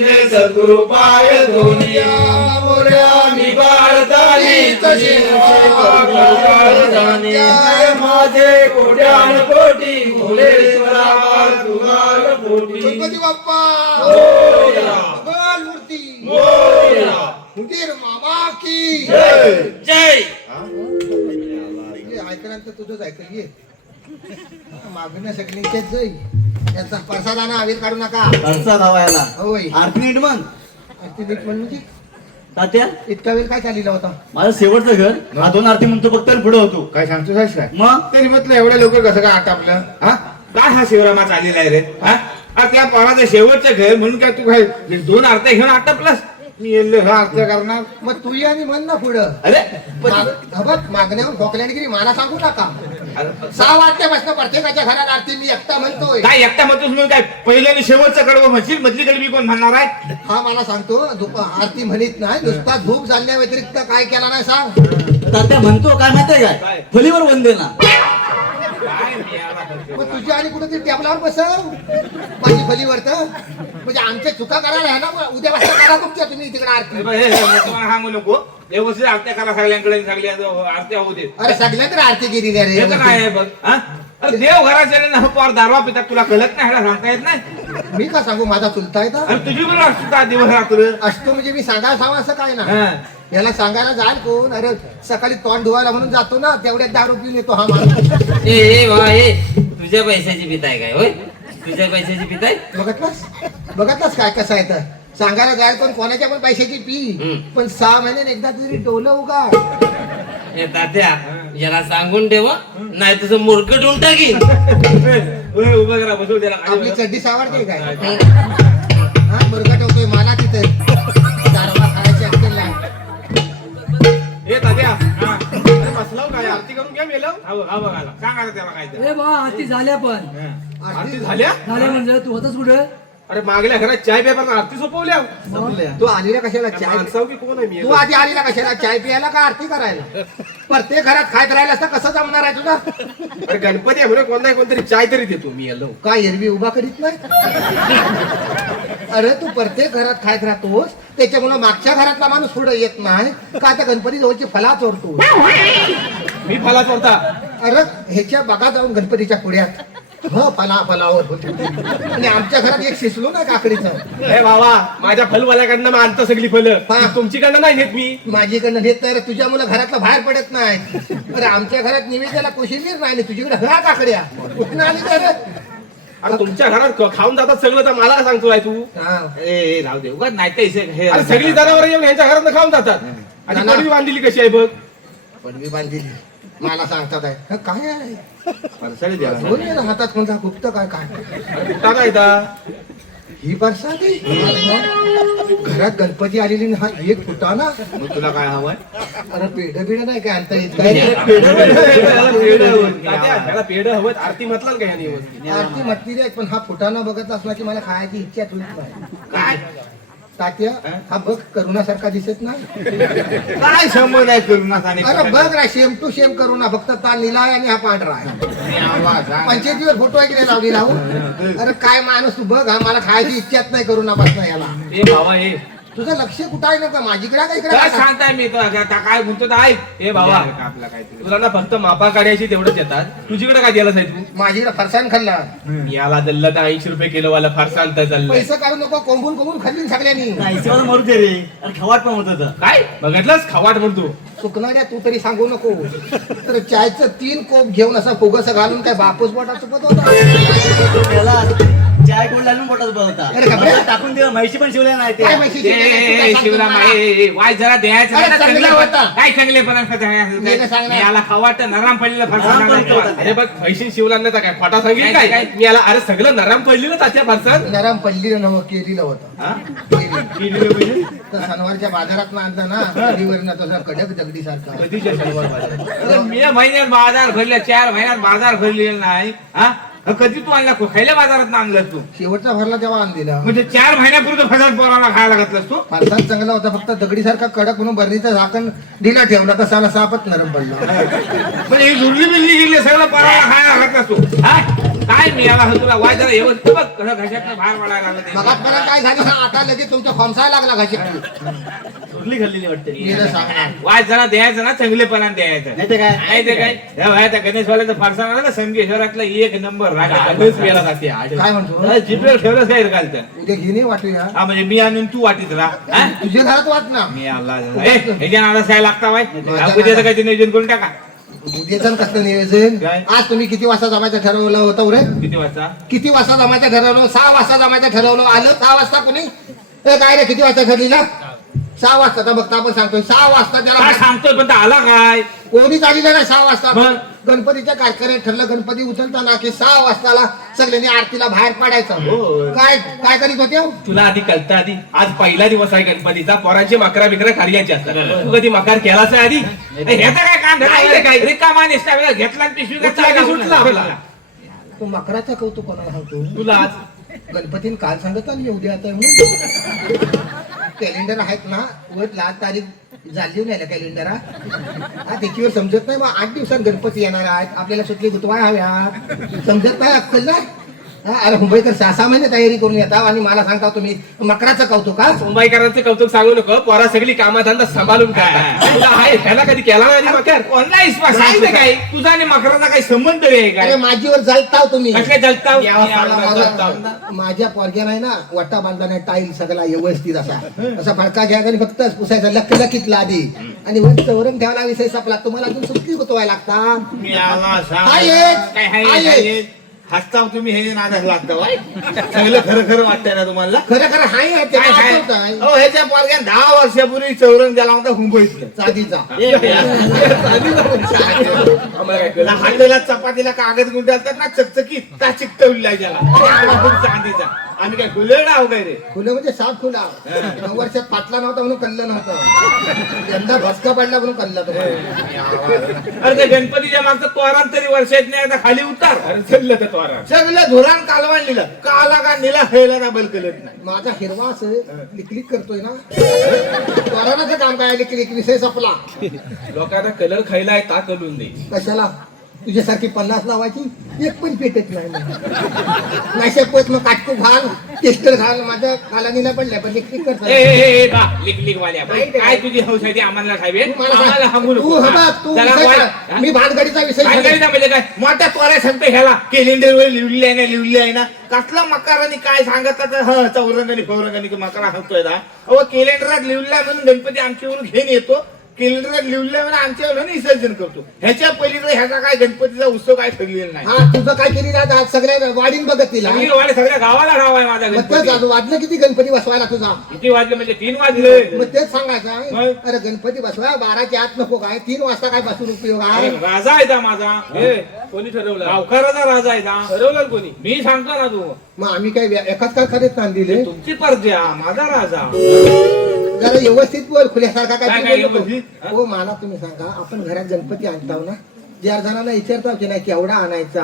सद्गुरुपाय धोनिया मोर्या मी बाळतानी तशी जाणे माझे कोट्यान कोटी भोलेश्वरा तुगाल कोटी गणपती बाप्पा मोरया मंगल मूर्ती मोरया मुदीर मामा की जय जय ऐकल्यानंतर तुझंच ऐकल ये मागण्या सगळ्यांच्याच जाई याचा प्रसादाना आवीर काढू नका प्रसाद हवा याला होय आरती नीट म्हण आरती नीट म्हण म्हणजे तात्या इतका वेळ काय चाललेला होता माझं शेवटचं घर हा 2 आरती म्हणतो फक्त पुढे होतो काय सांगतो साहेब काय मग तरी म्हटलं एवढ्या लोक कसं काय आटापलं हा काय हा शिवरामा चाललेला आहे रे हा अरे त्या पाण्याचं शेवटचं घर म्हणून काय तू काय 2 आरत्या घेऊन आटापलास मी येल्लो ह्या आरत्या करणार मग तू आणि म्हण ना पुढं अरे मागण्यावर ढोकल्याने गिरी मला सांगू नका 6 वाजल्यापासून प्रत्येकाच्या घरात आरती मी एकटा म्हणतोय काय एकटा म्हणतोस म्हणून काय पहिलं आणि शेवटचं कडवं म्हणशील मधलीकडे मी कोण म्हणणार आहे हा मला सांगतो आरती म्हणत नाही नुसता धूप जाणण्या व्यतिरिक्त काय केला नाही सांग तात्या म्हणतो काय माहितीये काय फलीवर वंदेना मग तुझी आणि कुठेतरी टेबलावर बसव माझी फलीवर तर म्हणजे आमच्या चुका करायला आहे ना उद्या वाजता करा तुमच्या तुम्ही तिकडे आरती तुम्हाला सांगू नको व्यवस्थित आरत्या करा सगळ्यांकडे सगळ्या आरत्या होऊ दे अरे सगळ्यांकडे आरती केली रे हे तर काय आहे बघ हा? अरे देव घराच्या ना पार दारवा पितात तुला कळत नाही ह्याला सांगता येत नाही मी का सांगू माझा चुलता येतं अरे तुझी बरोबर असतो का दिवस रात्र असतो म्हणजे मी सांगायला सांगा असं काय ना हा. याला सांगायला जाल कोण अरे सकाळी तोंड धुवायला म्हणून जातो ना तेवढ्यात दारू पिऊन येतो हा माणूस ए वा ए तुझ्या पैशाची पिताय काय होय तुझ्या पैशाची पिताय बघतलास काय कसं आहे तर सांगायला जायल कोण कोणाच्या पण पैशाची पी पण 6 महिन्याने एकदा तरी डोलं उगा हे तात्या याला सांगून ठेव नाही तुझं मूर्ख ठेवून टाकीन उभं करा बसू त्याला आपली चड्डी सावरते काय हा मुर्गा ठेवतोय मला तिथं दारवा खायची अक्कल नाही हे तात्या अरे बसलाव काय आरती करून घ्या मेलो हा बघायला सांगा रे त्याला काय ते. ए बा आरती झाल्या पण आरती झाल्या झाल्या म्हणजे तू होतच कुठे अरे मागल्या घरात चाय पेपर आरती सोपवल्या तू आलीला कशाला चाय माणसाव की कोण आहे मी तू आधी आलीला कशाला चाय पियाला का आरती करायला प्रत्येक घरात खायत राहिला असता कसं जमणार आहे तुला अरे गणपती आहे म्हणून कोणता कोणतरी चाय तरी देतो मी येलो काय एरवी उभा करीत नाही अरे तू प्रत्येक घरात खायत राहतोस त्याच्यामुळे मागच्या घरातला माणूस पुढे येत नाही का त्या गणपती जवळची फला चोरतो मी फला चोरता अरे ह्याच्या बघा जाऊन गणपतीच्या पुढ्यात हो फलावर होती आणि आमच्या घरात एक शिसलो ना काकडीचं हे बाबा माझ्या फलवाल्याकडनं मग आणतो सगळी फलं हा. तुमचीकडनं नाही नेत मी माझीकडनं घेत तर तुझ्या मुलं घरातलं बाहेर पडत नाही अरे आमच्या घरात निवेद्याला कोशिंबीर नाही तुझ्याकडे हळा काकड्या कुठनं आली तर अरे तुमच्या घरात खाऊन जातात सगळं तर मला सांगतो आहे तू हा. ए राहू दे उगाच नाही ते अरे सगळी जनावर येऊन यांच्या घरात खाऊन जातात आणि जनावर- पडवी बांधलेली कशी आहे बघ पडवी बांधलेली मला सांगतात आहे हं, काय आहे परसाडी द्या दोन्ही हातात कोणता गुप्त काय काय कुठं काय ता? ही बरसात घरात गणपती आलेली ना, हा एक फुटा ना मग तुला काय हवंय अरे पेढ नाही काय आणता येत काय त्याला पेढ हवं आरती म्हटलं का याने व्यवस्थित? आरती म्हटली रे पण हा फुटाणा बघत असला की मला खायची इच्छा होत नाही काय तात्या हा बघ करुणासारखा दिसत नाही काय संबंध आहे करुणात आणि अरे बघ ना सेम टू सेम करुणा फक्त ता निळा आहे आणि हा पांढरा आहे पंचायतीवर फोटो वगैरे लावली लावू अरे काय माणूस तू बघ हा मला खायची इच्छाच नाही करुणापासून याला ए बाबा ए तुझं लक्ष कुठं आहे नका माझीकडे का काय इकडे सांगताय मी तो आता काय म्हणतो तर ऐक ए बाबा तुला ना फक्त मापा काढायची तेवढंच येतात तुझीकडे काय द्यायला साहेब तू माझीकडे फरसाण खाल्ला याला दिलं तर 80 रुपये किलो वाला फारसाल तर चाललंय पैसे काढू नको कोंबून कोंबून खाल्ली सगळ्यांनी पैसेवाला मरू दे रे अरे खवाट पण होत काय बघितलंस खवाट म्हणतो चुकणाऱ्या तू तरी सांगू नको तर चायचं 3 कोप घेऊन असा फुगस घालून काय बापूस बोटा चुकत होता त्याला चाय कोण घालून पोटात बघता अरे बापरे. टाकून दिलं म्हैशी पण शिवल्या नाही काय ते म्हशी ए, शिवल्या? ए, तू काय ए, सांगतो शिवराम मला? वाय जरा द्यायचं अरे, ना, चांगलं चांगलं होतं. काय चांगलेपणा मी नाही सांगणार. याला खाऊ वाटतं नराम पडलेलं फरसाण नराम पडलं होतं. अरे बघ म्हैशी शिवलांना तर काय फटा सांगितलं काय, काय काय? मी याला अरे सगळं नरम पडली ना तात्या फारसात नरम पडलेलं नवं केलेलं होतं केलेलं. तर सनवारच्या बाजारात आणलं ना केळीवरनं तसा कडक दगडी सारखा अरे, मी महिन्यात बाजार भरले 4 महिन्यात बाजार भरलेला नाही हा कधी तू आणला खैल्या बाजारात आणलं तू शेवटचा भरला तेव्हा आणलेला म्हणजे 4 महिन्यापूर्वी फसाद पोराला खायला घातलंस तू फारसाच चांगला होता फक्त दगडी सारखा कडक म्हणून बरणीचं झाकण ढिला ठेवला तर साला सापच नरम पडला. म्हणजे ही जुडली बिल्ली गेली सगळं पोराला खायला घातलंस तू हा काय मी याला तुला वाय जरा व्यवस्थित बघ कसं घशातनं बाहेर पडायला लागलं ते. मगात मला काय झालं ना आता लगेच तुमचा खोमसायला लागला घाशी उरली खाल्लेली वाटते गेलं सांगणार. वाय जरा द्यायचं ना चांगलेपणा द्यायचं नाही ते काय नाही ते काय हे बघा, त्या गणेशवाल्याचं फारसा ना संगेश्वरातला 1 नंबर राजा आलोच मी याला तात्या आज. काय म्हणतो जिपेवर ठेवलंच काय घालतं उद्या घेणे वाटूया हा म्हणजे मी आणून तू वाटीत राहा हा? तुझ्या घरात वाट ना मी आला ह्याच्या नादात काय लागता बाय उद्याचं काय ते नियोजन करून टाका उद्याचं कसलं नियोजन काय? आज तुम्ही किती वाजता जमायचं ठरवलं होतं रे किती वाजता किती वाजता जमायचं ठरवलं 6 वाजता जमायचं ठरवलं आलं 6 वाजता कोणी ए काय रे किती वाजता ठरलीला 6 वाजता तर बघता आपण सांगतोय 6 वाजता काय त्याला सांगतोय पण तो आला काय कोणीच आलेलं नाही 6 वाजता मग? गणपतीच्या कार्यक्रमात ठरलं गणपती उचलताना की 6 वाजताला सगळ्यांनी आरतीला बाहेर पडायचं होय. काय काय करीत होते हो? तुला आधी कळतं आधी आज पहिला दिवस आहे गणपतीचा पोरांची मकरा बिकरा कार्याची असतात तू कधी मकार केलाच आहे आधी ह्याचा काय काम नाही, काय? रिकामा निसटा वेळा घेतला आणि पिशवी घेतला आणि सुटला आपला. तो मकराचं कौतुक कोणाला सांगतो तुला आज गणपतीने काल सांगत आणि उद्या आता म्हणून कॅलेंडर आहेत ना वर लाल तारीख झाली नाही कॅलेंडर हा त्याच्यावर समजत नाही मग 8 दिवसात गणपती येणार आहेत आपल्याला सुटली गुतवाय हव्या समजत नाही अक्कल ना हा, अरे मुंबईकर 6 महिने तयारी करून येतात आणि मला सांगता तुम्ही मकराचं कौतुक का मुंबईकरांचं कौतुक सांगू नको पोरा सगळी कामाधंदा सांभाळून करतात तुला आहे ह्याला कधी केला नाही आधी मकर कोणला विश्वास सांगते काय तुझा आणि मकराचा काही संबंध आहे अरे काय माझीवर जालताव तुम्ही कसले जलताव माझ्या पोरग्या नाही ना वट्टा बांधला नाही टाईल सगळा व्यवस्थित असा फडका घ्यायचा आणि फक्त पुसायचा लकीतला आधी आणि वर चौरंग ठेवायला विषय संपला तुम्हाला अजून सुट्टी गुतवायला लागता मी आला सांग. हाय हेच, काय हाय हाय हेच, हाय हेच. हेच. हसता तुम्ही हे नादाला लागता वाय सगळं खरं खरं वाटतंय ना तुम्हाला खरं खरं हाय आहे, ते काय हाय? वाचवत आहे. अहो, ह्याच्या पोरग्यान 10 वर्षापूर्वी चौरंग द्याला होता मुंबईतलं चांदीचा हाताला चपातीला कागद गुंडे असतात ना चकचकीत त्या चिकटवलेला आहे त्याला खूप चांदीचा आम्ही काय गुलेड आहो काय रे फुलं म्हणजे साफ फुला 9 वर्षात फाटला नव्हता म्हणून कल्लं नव्हतं यंदा भस्का पडला म्हणून कल्ला तो अरे ते गणपतीच्या मागचं तोरण तरी वर्षात नाही आता खाली उतार अरे चाललं तर तोरा सगळं धोरण कालवण लिहिलं काला का निला हेला ना बल कलत नाही माझा हिरवा असं लिकलिक करतोय ना कोरोनाचं काम काय लिकलिक विषय संपला लोकांना कलर खायला ता करून दे कशाला तुझ्यासारखी 50 लावायची एक पण पेटत नाही नाही शपथ मग काटको घाल टेस्टर घाल माझ्या कालानीला पडल्या पण लिकलिक करता लिक लिक वाल्या काय तुझी हौस आहे ती आम्हाला खावी तू मला आम्हाला सांग, सांगू तू नको हबा, तू जरा विषय वाट- काढ. मी भानगडीचा विषय काय सांगेन. करीता म्हणजे काय मोठ्या तोऱ्या सांगतो ह्याला कॅलेंडर वर लिहिली आहे ना लिहिली आहे ना कसला मकाराने काय सांगत चौरंगाने फौरंगाने मकारा सांगतोय ना अहो कॅलेंडरात लिहिलाय म्हणून गणपती आमच्यावरून घेऊन येतो कॅलेंडरात लिहिलंय म्हणून आमच्यावरून विसर्जन करतो ह्याच्या पलीकडे ह्याचा काय गणपतीचा उत्सव काय ठरलेला नाही हा तुझं काय केली ना आज सगळ्या वाढीन बघत तिला सगळी वाडे सगळ्या गावाला गाव आहे माझा मग तेच गणपती आज वाजलं किती गणपती बसवायला तुझा किती वाजले म्हणजे 3 वाजले मग तेच सांगायचं आहे. मग? अरे गणपती बसवा 12च्या आत नको काय 3 वाजता काय बसून उपयोग आहे अरे, राजा आहे का माझा कोणी ठरवलं गावकराचा राजा आहे का ठरवलं कोणी मी सांगतो ना तू मग आम्ही काय एकाच कारखान्यात ताण दिले तुमची परजा माझा राजा जरा व्यवस्थित बोल खुल्यासारखा काय काय काय बोलू नको. व्यवस्थित? हो मला तुम्ही सांगा आपण घरात गणपती आणताव ना 4 जणांना विचारताव की नाही केवढा आणायचा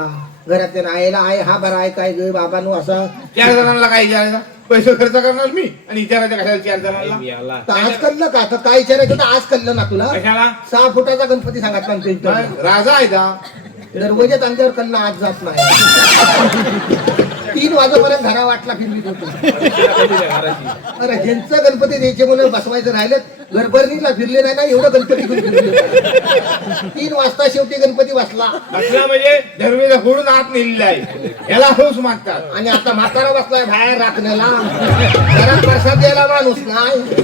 घरात आयला आहे हा बरा आहे काय ग बाबांनो असा 4 जणांना काय विचारायचं पैसे खर्च करणार मी आणि विचारायचं कशाला 4 जणांना मी आला तर आज कळलं का तर काय विचारायचं तर आज कळलं ना तुला कशाला 6 फुटाचा गणपती सांगितला आमच्या इथं राजा आहे का दरवाज्यात अंड्यावर कल्ला आज जात नाही 3 वाजेपर्यंत घरा वाटला फिरली होतो घराची अरे ज्यांचं गणपती द्यायचे म्हणून बसवायचं राहिलं गडबडीला फिरले नाही ना एवढं गणपती घेऊन फिरले 3 वाजता शेवटी गणपती बसला बसला म्हणजे धर्मीला फोडून आत नेलेला आहे याला हौस मागतात. आणि आता म्हातारा बसलाय बाहेर राखण्याला घरात प्रसाद द्यायला माणूस नाही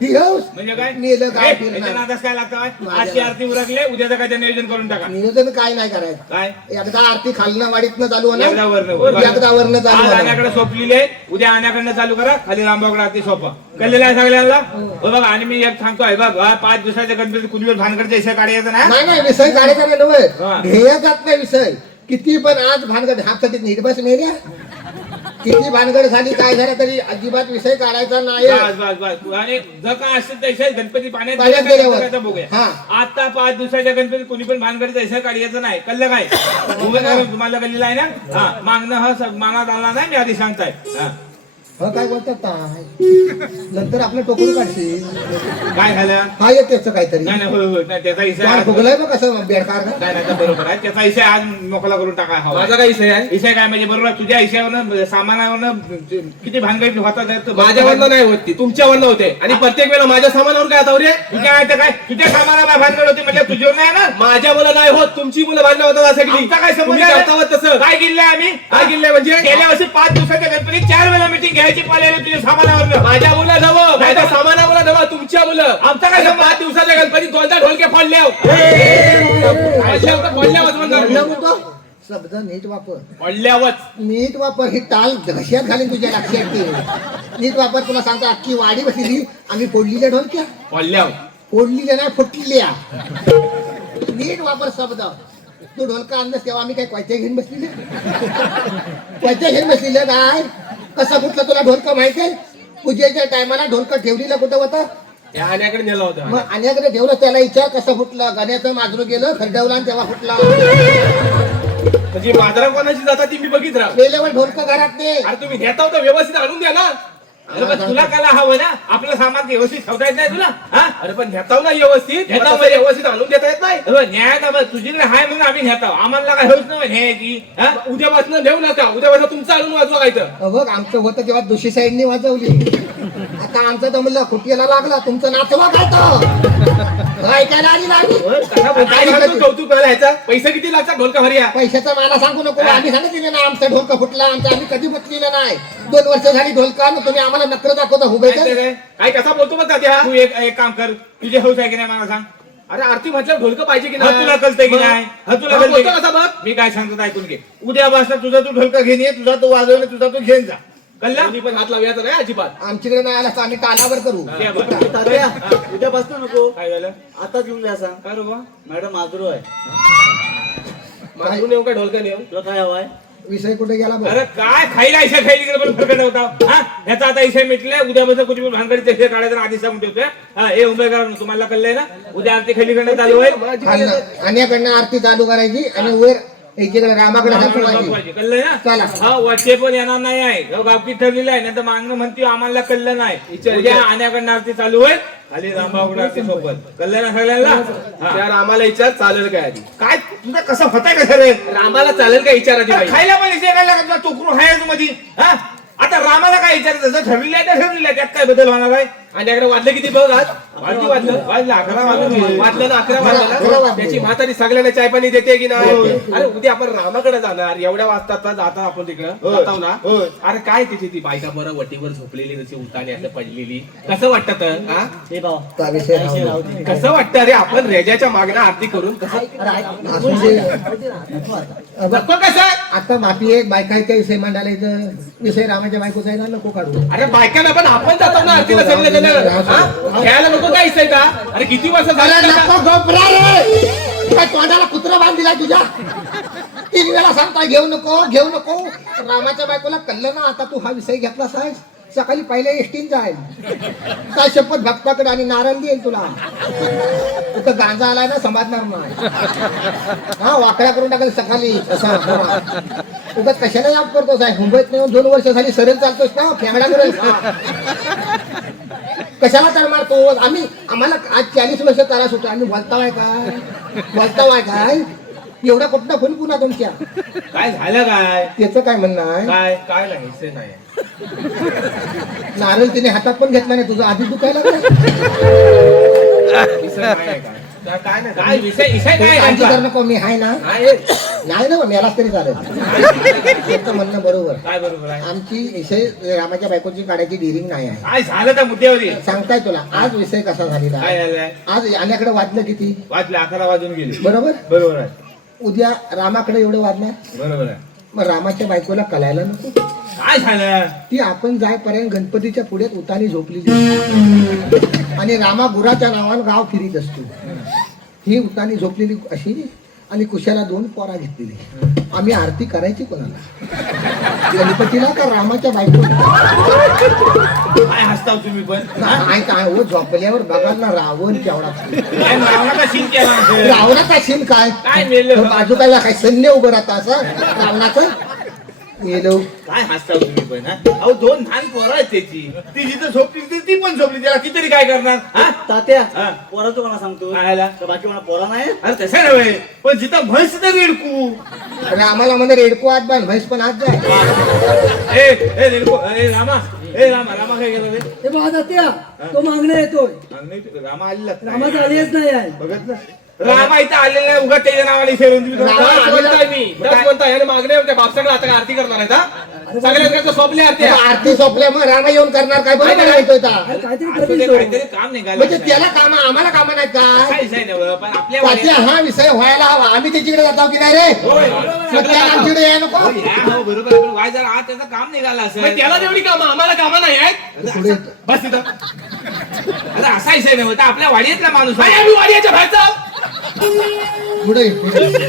ही हौस. म्हणजे काय नेलं काय ए, फिरलं याच्या नाही. नादात काय लागतं आजची आरती उरकले उद्याचं काय ते नियोजन करून टाका. नियोजन काय नाही करायचं काय एकदा आरती खालनं वाडीतनं चालू होणार एकदा वरनं. एकदा वरनं चालू आज होणार आण्याकडे सोपलेली आहे उद्या आण्याकडनं चालू करा खाली रामबागला आरती सोपा कळलेलं आहे सगळ्यांना. हो बघा आणि मी एक सांगतोय बघ 5 दिवसाच्या गणपती कुणीवर भानगडचा इशा काढायचा ना. नाही नाही विषय काढायचा नाही नव्हे हा. ध्येय जात नाही विषय किती पण आज भानगड हापसाठी नीट बस मेल्या किती भानगड झाली काय झालं तरी अजिबात विषय काढायचा नाही बस बस बस आणि जर काय असेल तर गणपती पाण्यात पाण्यात गेला गेल्यावर. का बघूया. हा. आता 5 दिवसाच्या गणपती कोणी पण भानगडचा इशा काढायचं नाही कळलं काय तुम्हाला गल्लीला आहे ना. हा मागणं हा मानात आला नाही मी आधी सांगताय. हा हो काय बोलतात काय नंतर आपलं टोकून काढशील काय झालं हा येत त्याचं काहीतरी नाही नाही होय होय नाही त्याचा इशा काय फुगलाय बघ कसं बेडकार नाही नाही बरोबर आहे त्याचा इशा आज मोकळा करून टाका हवा. माझा काय विषय आहे इशा काय म्हणजे बरोबर तुझ्या इशावरनं सामानावरनं किती भानगड होतात माझ्यावरनं नाही होत ती तुमच्यावरनं होते आणि प्रत्येक वेळेला माझ्या सामानावर काय आता रे तुझ्या आहे तर काय तुझ्या सामानाला भानगड होती म्हणजे तुझ्यावर नाही ना. माझ्या मुलं नाही होत तुमची मुलं भांडणं होतात असं आमचा काय संबंध तुम्ही आहे? करता होत तसं काय किल्ले आम्ही काय किल्ले म्हणजे गेल्या वर्षी 5 दिवसाच्या गणपती 4 वेळा मिटिंग घ्यायची पाळी आली तुझ्या सामानावर. माझ्या मुलं नवं माझ्या सामाना मुलं नवं तुमच्या मुलं आमचा काय संबंध? 5 दिवसाच्या गणपती 2 ढोलके फोडल्या शब्द नीट वापर फोडल्यावच नीट वापर ही टाल घशात घालीन तुझ्या लक्षात ठेव नीट वापर तुला सांगतो अख्खी वाडी बसली आम्ही फोडलेल्या ढोलक्या फोडल्यावर फोडलेल्या नाही फुटलेल्या नीट वापर शब्द तू ढोलका अंदाज तेव्हा आम्ही काय क्वायच्या घेऊन बसलेले क्वायच्या घेऊन बसलेले काय कसा फुटला तुला ढोलका माहिती आहे पूजेच्या टायमाला ढोलका ठेवलीला कुठं होता त्या आण्याकडे नेला होता मग अन्याकडे ठेवलं त्याला विचार कसं फुटलं गाण्याचं माजरू गेलं खरडवला आणि तेव्हा फुटला म्हणजे माजरा कोणाची जाता ती मी बघित राहा वेळेवर ढोलका घरात नाही अरे तुम्ही घेता होता व्यवस्थित आणून द्या ना. अरे पण तुला कला हवं ना आपलं सामान व्यवस्थित ठेवता येत नाही तुला. हा अरे पण घेताव ना व्यवस्थित घेताव घेताव म्हणजे- व्यवस्थित आणून देता येत नाही. न्याय ना तुझीकडे हाय म्हणून आम्ही घेतो आम्हाला काय होत नाही न्यायाची. हा उद्यापासून नेऊ नका उद्यापासून तुमचं आणून वाजवा काय तर बघ आमचं होतं तेव्हा दुसरी साईडनी वाजवली आता आमचं दमलं खुटीला लागला तुमचं नाचवा काय तो ऐकायला आली नाही कसा बोलतो? काय सांगतो कौतुक करायला ह्याचा पैसे किती लागतात ढोलका भरिया पैशाचा मला सांगू नको आम्ही सांगितलं ना आमचा ढोलका फुटला आमचा आम्ही कधी बसलेलं नाही 2 वर्ष झाली ढोलका आणि तुम्ही आम्हाला नकर दाखवता उभे काय ते काय कसा बोलतो मग तात्या हा? तू एक काम कर तुझी हौस आहे की नाही मला सांग. अरे आरती म्हटलं ढोलकं पाहिजे की हा तुला कळतंय की नाही हा तुला हा, कळतंय बोलतो की? कसा बघ मी काय सांगतो ऐकून घे उद्यापासून तुझा तू ढोलका घेऊन ये तुझा तू वाजवणे तुझा तू घेऊन जा कळला. कोणी पण हात लावायचा नाही अजिबात आमच्याकडे नाही आला तर आम्ही टालावर करू ये बघ. तात्या उद्यापासून नको काय झालं आता घेऊन जा सांग काय रे बा मॅडम माजरू आहे मागून येऊ का ढोलकं नेऊ तुला काय हवाय विषय कुठे गेला बघ अरे काय खायला इशा खायली पण फरक नव्हता. हा ह्याचा आता इशा मिटलाय उद्यापासून कुठे पण भानगडीचे इशे काढायचा आधी सांगून ठेवतोय. हा हे उमेदवार तुम्हाला कळलंय ना उद्या आरती खाली करणं चालू आहे. अन्याकडनं आरती चालू करायची आणि वर एकीकडे रामाकडे दाखवायची कळलंय ना चला. हा वच्चे पण येणार नाही आहे गावकी ठरलेलं आहे नाही तर मागणं म्हणते आम्हाला कळलं नाही उद्या आण्याकडनं आरती चालू होईल खाली रामबागुड आरती सोबत कळलं ना सगळ्यांना. हा. त्या रामाला विचार चालेल काय आधी काय तुझा कसं होताय कसं रे रामाला चालेल का विचार आधी बाई? खायला पण विचारायला का तुला टोकरू आहे मध्ये. हा आता रामाला काय विचारायचं जर ठरलेलं आहे तर ठरलेलं आहे त्यात काय बदल होणार आहे. आणि अकडे वाजले किती बघ आज किती वाजलं वाजलं 11 वाजून वाजलं ना 11 11 वाजलं वाजले. त्याची म्हातारी सगळ्यांना चाय पाणी देते की नाही अरे उद्या आपण रामाकडे जाणार एवढ्या वाजता जाता आपण तिकडं होय. जाताव ना होय. अरे काय तिची ती बायका बरं वटीवर झोपलेली जशी उताने असं पडलेली कसं वाटतं तर हा हे भाऊ त्या विषय पैसे राहू राहू दे. दे. कसं वाटतं अरे आपण रेजाच्या मागणं आरती करून कसं अरे ऐक. असू दे. राहू दे ना, नको आता. नको कसं आता माफी एक बायकाचा विषय मांडायला इथं विषय रामाच्या बायकोचा आहे ना नको काढू अरे बायकांना पण आपण जातो ना आरतीला सगळे जण हा? घ्यायला नको काय इसाय का अरे किती वर्ष अरे झाली नको घोपरा रे काय तोंडाला कुत्रा बांध दिलाय तुझ्या 3 वेळा सांगताय घेऊ नको घेऊ नको रामाच्या बायकोला कळलं ना आता तू हा विषय घेतलास आहेस सकाळी पहिल्या एसटीन जाईल काय शपथ भक्ताकडे आणि नारळ देईल तुला तिथं गांजा आलाय ना समाजणार नाही हा वाकड्या करून टाकेल सकाळी असा उगाच कशाला याद करतोस आहे मुंबईत नाही 2 वर्ष झाली सरळ चालतोस ना फेमडा करेल कशाला तर मारतो आम्हाला आज 40 वर्ष त्रास होतो आम्ही बोलतावाय काय एवढा कुठला फोन पुन्हा तुमच्या काय झालं काय त्याचं काय म्हणणं आहे काय काय हिस्से नाही नारळ तिने हातात पण घेतला नाही तुझं आधी दुखायला लागलं. विषय नाही आहे काय काय नाही काय विषय विषय काय आहे काळजी त्यांचा? करू नको मी आहे ना नाही नाही ना मेलाच तरी चालेल त्याचं म्हणणं बरोबर काय बरोबर आहे आमची विषय रामाच्या बायकोची काढायची डिरिंग नाही आहे काय झालं त्या मुद्द्यावरी सांगताय तुला आज विषय कसा झालेला काय आहे झालंय आज आल्याकडे वाजलं किती वाजले 11 वाजून गेले बरोबर बरोबर आहे उद्या रामाकडे एवढं वाजणार बरोबर आहे मग रामाच्या बायकोला कळायला नको काय झालं ती आपण जायपर्यंत गणपतीच्या पुढे उतानी झोपली आणि रामा गुराच्या नावानं गाव फिरीत असतो ही उतानी झोपलेली अशी आणि कुशाला 2 पोरा घेतलेली आम्ही आरती करायची कोणाला गणपतीला का रामाच्या बायको काय हसताव तुम्ही पण काय काय हो झोपल्यावर बघा ना रावण केवढा काय रावणाचा सीन केला असेल. रावणाचा शिन काय काय मेलं बाजू काय सैन्य उभं राहतं असं रावणाचं मेलो काय हसताव तुम्ही पण हा? अहो 2 लहान पोरं आहेत त्याची ती जिथं झोपली होती, ती पण झोपली त्याला कितीतरी काय करणार हा? तात्या हा. पोरा तू कोणा सांगतो काय झालं? तर बाकी मला पोरा नाही अरे तसं नव्हे पण जिथं म्हैस तर रेडकू रामाला म्हणे रेडको आत बांध म्हैस पण आत जाय ए रेडकू ए रामा रामा काय केलं रे हे बघा तात्या तो मागणे येतोय नाही, रामा आलेला रामाचं आलीच नाही आहे बघत ना रामा इथं आलेला नाही उगा त्याच्या नावाने शेरून तुम्ही रामा काय बोलताय मी त्याच बोलताय आणि मागणे होते बापसाकडे आता काय आरती करणार आहे का सगळ्यांकडे सोपली आरती आहे. आरती सोपल्या मग रामा येऊन करणार काय बरोबर येतोय का अरे काहीतरी असू करील दे, तो. काहीतरी काम निघालं म्हणजे त्याला काम आम्हाला काम नाही का काय विषय नाही पण आपल्या त्याच्या हा विषय व्हायला हवा आम्ही त्याच्याकडे जातो की नाही रे होय. मग त्याला आमच्याकडे यायला नको हो बरोबर आहे, पण वाय जरा आज त्याचं काम निघालं मग असेल त्याला तेवढी कामं आम्हाला कामं नाही आहेत पुढे येतो. बस तिथं अरे असा विषय नाही होता आपल्या वाडीतला माणूस आणि आहे. आम्ही वाडियाच्या बाहेरचा पुढे ये, पुढे ये.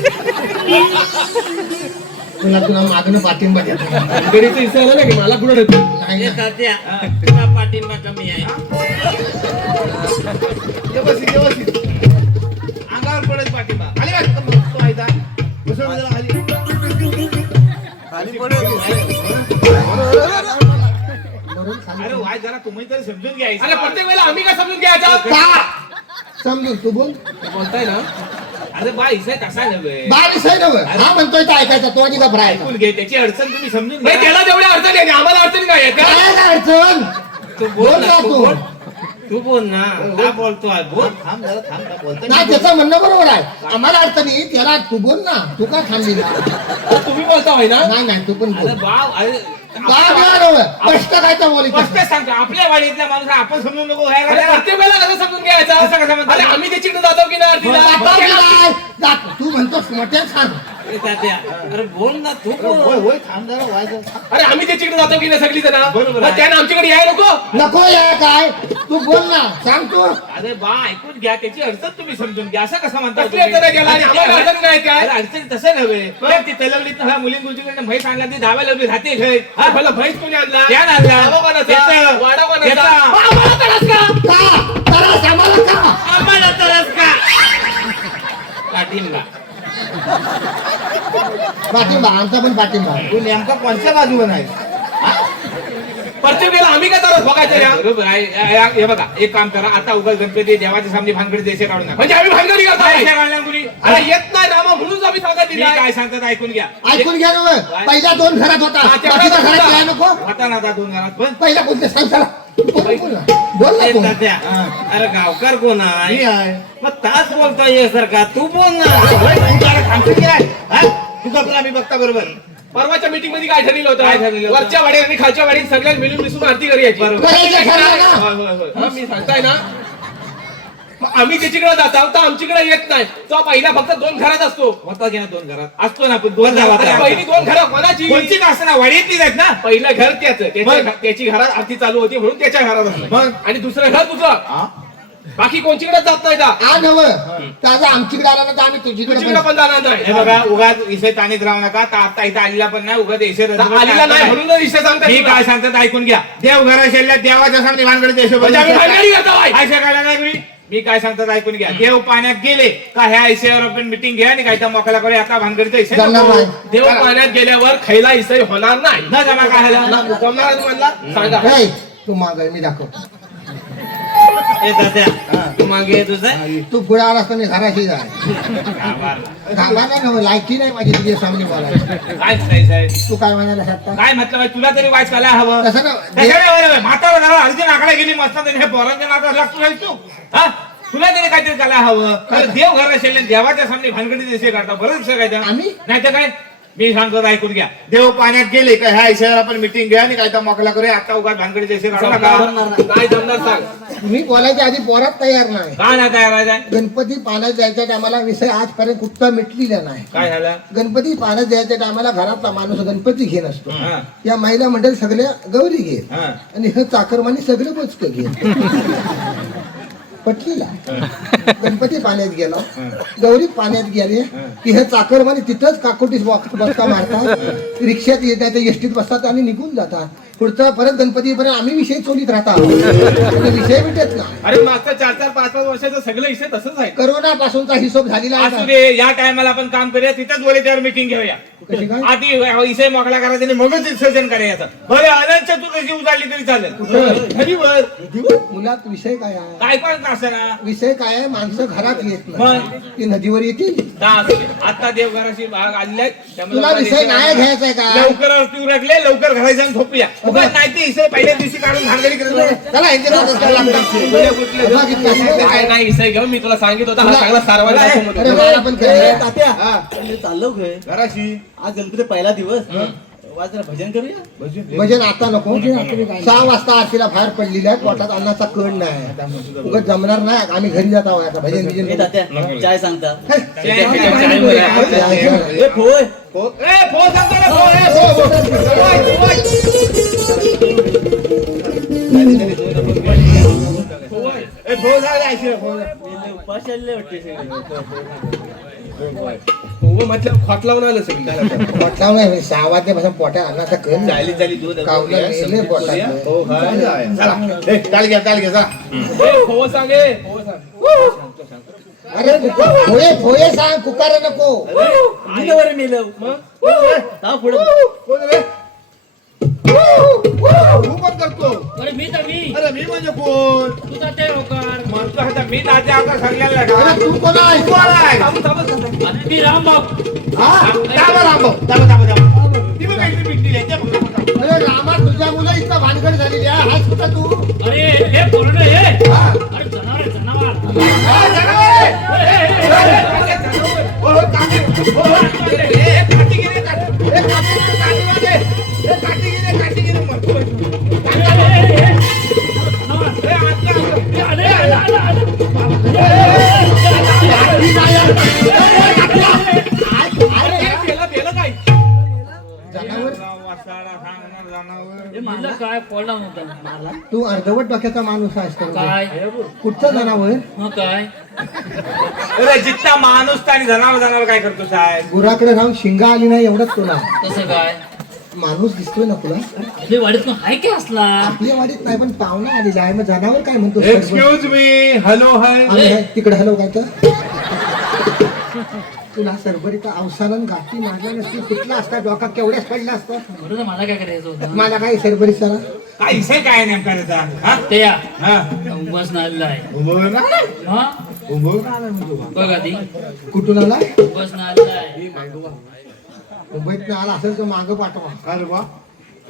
तुला मागणं पाठिंबा देतो गडीचं हिस्सा आलं ना की मला पुढे देतो नाही हे ना. तात्या तुला पाठिंबा कमी आहे व्यवस्थित अंगावर पडत पाठिंबा खाली बस. तो आहे का? बसवलं जरा खाली बरोबर खाली. अरे वाय जरा तुम्ही तरी समजून घ्यायचं अरे प्रत्येक वेळेला आम्ही काय समजून घ्यायचा का समजून तू बोल बोलताय ना अरे बा विषय कसा नव्हे बा विषय नव्हे हा म्हणतोय तर ऐकायचा तो आधी घबरायचा ऐकून घे त्याची अडचण तुम्ही समजून भाई घ्या त्याला तेवढ्या अडचणी आहे आम्हाला अडचणी काय आहेत का काय काय अडचण तू बोल बोल ना ना तू. तू बोल तू बोल ना का बोलतोय बोल थांब जरा थांब का बोलता नाही त्याचं म्हणणं बरोबर आहे आम्हाला अडचणी त्याला तू बोल ना तू का थांबली तुम्ही बोलता होय ना नाही नाही तू पण बोल अरे बाव अरे कष्ट काय तर बोल स्पष्ट सांगतो आपल्या वाडीतल्या माणूस आपण समजून नको अरे व्हायला प्रत्येक वेळेला कसं समजून घ्यायचा असं कसं म्हणता? अरे आम्ही त्याच्याकडे जातो की नाही आरतीला तू म्हणतो मोठ्या सांग ए तात्या अरे बोल ना तू होय बोल होय थांब जरा वाय जरा अरे आम्ही त्याच्याकडे जातो की नाही सगळी जण बरोबर आहे. त्याने आमच्याकडे यायला नको नको या काय तू बोल ना सांग तू अरे बा ऐकून घ्या त्याची अडचण तुम्ही समजून घ्या असं कसं म्हणता कसली अडचण आहे त्याला? आणि आम्हाला अडचण नाही काय? अरे अडचण तसं नव्हे पण ती तलवलीत हा मुलींकडे म्हैस आणला ती धावायला उभी राहते घर हा, भला म्हैस कोणी आणला त्या आणला वाडा कोणाचा? त्याचं. वाडा कोणाचा? त्याचा. आम्हाला त्रास का? का तरस आम्हाला का आम्हाला तरच का पाठिंबा पाठिंबा आमचा पण पाठिंबा तू नेमका कोणत्या बाजूवर आहे प्रत्येक वेळेला आम्ही काय तरच बघायचं या? बरोबर आहे हे बघा एक काम करा आता उगाच गणपती देवाच्या सामने भानगडी देशे काढू नका म्हणजे आम्ही भानगडी करताय देशे काढल्या कुणी अरे येत नाही रामा म्हणून आम्ही सांगत मी दिला काय सांगतात ऐकून घ्या ऐकून घ्या ना मग. पहिल्या 2 घरात होता हा, तेवढा बाकीच्या घरात होता. या नको होता ना आता 2 घरात पण पहिला कोणते सांग चला बोल ना बोल ना ए तू. तात्या अरे गावकार कोण मी आहे आहे मग तास बोलतोय ये सारखा तू बोल ना होय, तू जरा थांबतो की नाही? हा? तू गप्पा आम्ही बघता बरोबर परवाच्या मीटिंग मध्ये काय ठरलेलं काय ठरलेलं होतं होतं? वरच्या वाडीत आणि खालच्या वाडीत सगळ्यांनी मिळून मिसळून आरती करायची करायचं ठरलं ना होय होय होय हा, मी सांगताय ना मग आम्ही त्याच्याकडे जातो तर आमच्याकडे येत नाही तो पहिला फक्त 2 घरात असतो होता की ना 2 घरात असतो ना आपण 2 घरात अरे पहिली 2 घरं कोणाची कोणची का असं ना वाडीतलीच आहेत ना पहिलं घर त्याचं मग? त्याची घरात आरती चालू होती म्हणून त्याच्या घरात असलं मग? आणि दुसरं घर तुझं बाकी कोणचीकडे जात नाही का आ नव त्याचा आमच्याकडे आला ना तर आम्ही तुझीकडे तुझीकडे पण जाणार नाही हे बघा उगाच विषय ताणीत राहू नका आता इथं आलेला पण नाही उगाच विषय आलेला नाही म्हणून विषय सांगता मी तुला. काय सांगतात ऐकून घ्या देव घरा शेल्ल्या देवाच्या सामने भानगडी देश म्हणजे आम्ही भानगडी करतोय. ऐशा काढला नाही कुणी मी काय सांगतात ऐकून घ्या देव पाण्यात गेले का ह्या विषयावर आपण मिटिंग घ्या आणि काय त्या मोकळा करूया आता भानगडीचा विषय जमणार नको. नाही. देव पाण्यात गेल्यावर खैला इसय होणार नाही न जमा काय ना, जमणार म्हणला सांगा तू माग मी दाखव ए तात्या तू मागे ये तुझं तू पुढे आला असता मी घराशी जाय गावाला नव्हे, लायकी नाही माझी तुझ्या सामने बोलायची. काय साहेब तू काय म्हणाला आता काय म्हटलं तुला तरी वाईट करायला हवं तसं ना म्हातारा झाला अर्धी नाकडा गेली मस्त हे पोरांच्या नाकात लागतो नाही तू हा तुला तरी काहीतरी करायला हवं देव घर असेल देवाच्या सामने भानगडी दिसे काढता बरंच काय आम्ही? नाही तर काय मी सांगतो ऐकून घ्या देव पाण्यात गेले काय ह्या विषयावर आपण मिटिंग घ्या आणि काय तर मोकला करूया आता उगाच भानगडी दिसे काढू नका काय जमणार सांग मी बोलायच्या आधी पोरात तयार नाही. का नाही तयार आहे गणपती पाण्यात जायच्या टायमाला विषय आजपर्यंत कुठचा मिटलेला नाही. काय झालं गणपती पाण्यात जायच्या टायमाला घरातला माणूस गणपती घेत असतो. हा. या महिला मंडळ सगळ्या गौरी घेत हा. आणि हे चाकरमानी सगळं बचक घेत पटलीला गणपती पाण्यात गेला गौरी पाण्यात गेले की हे चाकरमानी तिथंच काकोटीस बसता मारतात रिक्षात येतात एसटीत बसतात आणि निघून जातात. पुढचा परत गणपतीपर्यंत आम्ही विषय चोलीत राहतात विषय मिटत नाही. अरे मागच्या 4-5 वर्षाचं सगळं विषय तसंच आहे. करोना पासूनचा हिशोब झालेला असू आहे. दे या टायमाला आपण काम करूया तिथंच बोले त्यावर मिटिंग घेऊया कशी काय? आधी विषय मोकळा करायचा आणि मगच विसर्जन करायचं बरे अनंत चतुर्दशी उजाडली तरी चालेल कुठं? घरीवर मुलात विषय काय आहे? काय पण असं ना विषय काय आहे? माणसं घरात येत मग? नाही ती नदीवर येतील. आता देवघराची भाग आलेले आहेत त्यामुळे तुला मला विषय विषय नाही घ्यायचा आहे का? लवकर आरती उरकले लवकर घरायचं आणि झोपूया उगाच नाही ते विषय पहिल्या दिवशी काढून भानगडी करत चला यांच्या नादात काय लागतं? बघा किती असं काय नाही विषय घेऊन मी तुला सांगित होता हा चांगला सारवायला अरे नको. मला पण करायचं. तात्या मी चाललो घे घराशी आज गणपती पहिला दिवस वाज जरा भजन करूया. भजन आता नको 6 वाजता आरतीला बाहेर पडलेल्या आहेत. पोटात अन्नाचा कण नाही उगाच जमणार नाही. आम्ही घरी जात आहोत आता भजन हे बिजन तात्या चाय सांगता हे. ए फोय उपाशी आलेले वाटते सगळे. हो म्हटलं खोट लावून आलं सगळं. पोटाला नाही 6 वाजल्यापासून पोटात अन्नाचा कण नाही. झाली दूध कावलं मेले पोटात. चाल घ्या चला हो सांगे हो सांग. अरे फोये फोये सांग कुकार नको. मिलं बरं मिलं हा पुढे कोण रे तू कोण करतो अरे मी तर मी अरे मी म्हणजे कोण तुझा ते होकार म्हणतो आता मी तात्या आता सांगलेला अरे तू कोण आहे? तू आलाय अरे मी रामबाब दाबा दाबा ती बघ काहीतरी पिटली आहे, ते बघ. अरे रामा तुझ्या मुलं इतकं भानगड झालेली आहे. हाच कुठं तू? अरे हे पोरण हे अरे जनावर आहे, जनावर हा, जनावर आहे. हो, काठी. हो, हे काठी गेली, काठी. हे काठी, हे काठी गेली, काठी गेली, मरतोय. हे आतलं, अरे आला आला आला पेलं काय जनावर वासाडा सांगणार जनावर. हे म्हणलं काय पडला नव्हता तू अर्धवट डोक्याचा माणूस आहेस का? काय कुठचं जनावर? मग काय अरे जित्ता माणूस आणि जनावर काय करतो साहेब गुराकडे राहून शिंगा आली नाही एवढंच तुला. कसं काय माणूस दिसतोय ना तुला? आपल्या वाडीत पण हाय काय असला आपल्या वाडीत नाही पण पाहुणा आलेला आहे. मग जनावर काय म्हणतो? एक्सक्यूज मी हॅलो हाय तिकडे हॅलो काय तर तुला सरबरीचा अवसानं गाठी मारल्या नसती कुठला असता डोका केवढ्याच पडला असता. बरोबर मला काय करायचं होतं मला काय सरबरी सरा काय विषय काय नेमका त्याचा हा? ते या हा. बस नाला आहे उभं ना हा उभं बघ आधी कुठून आला? बस नाला आहे मुंबईत आला असेल तर मागं पाठवा. अरे वा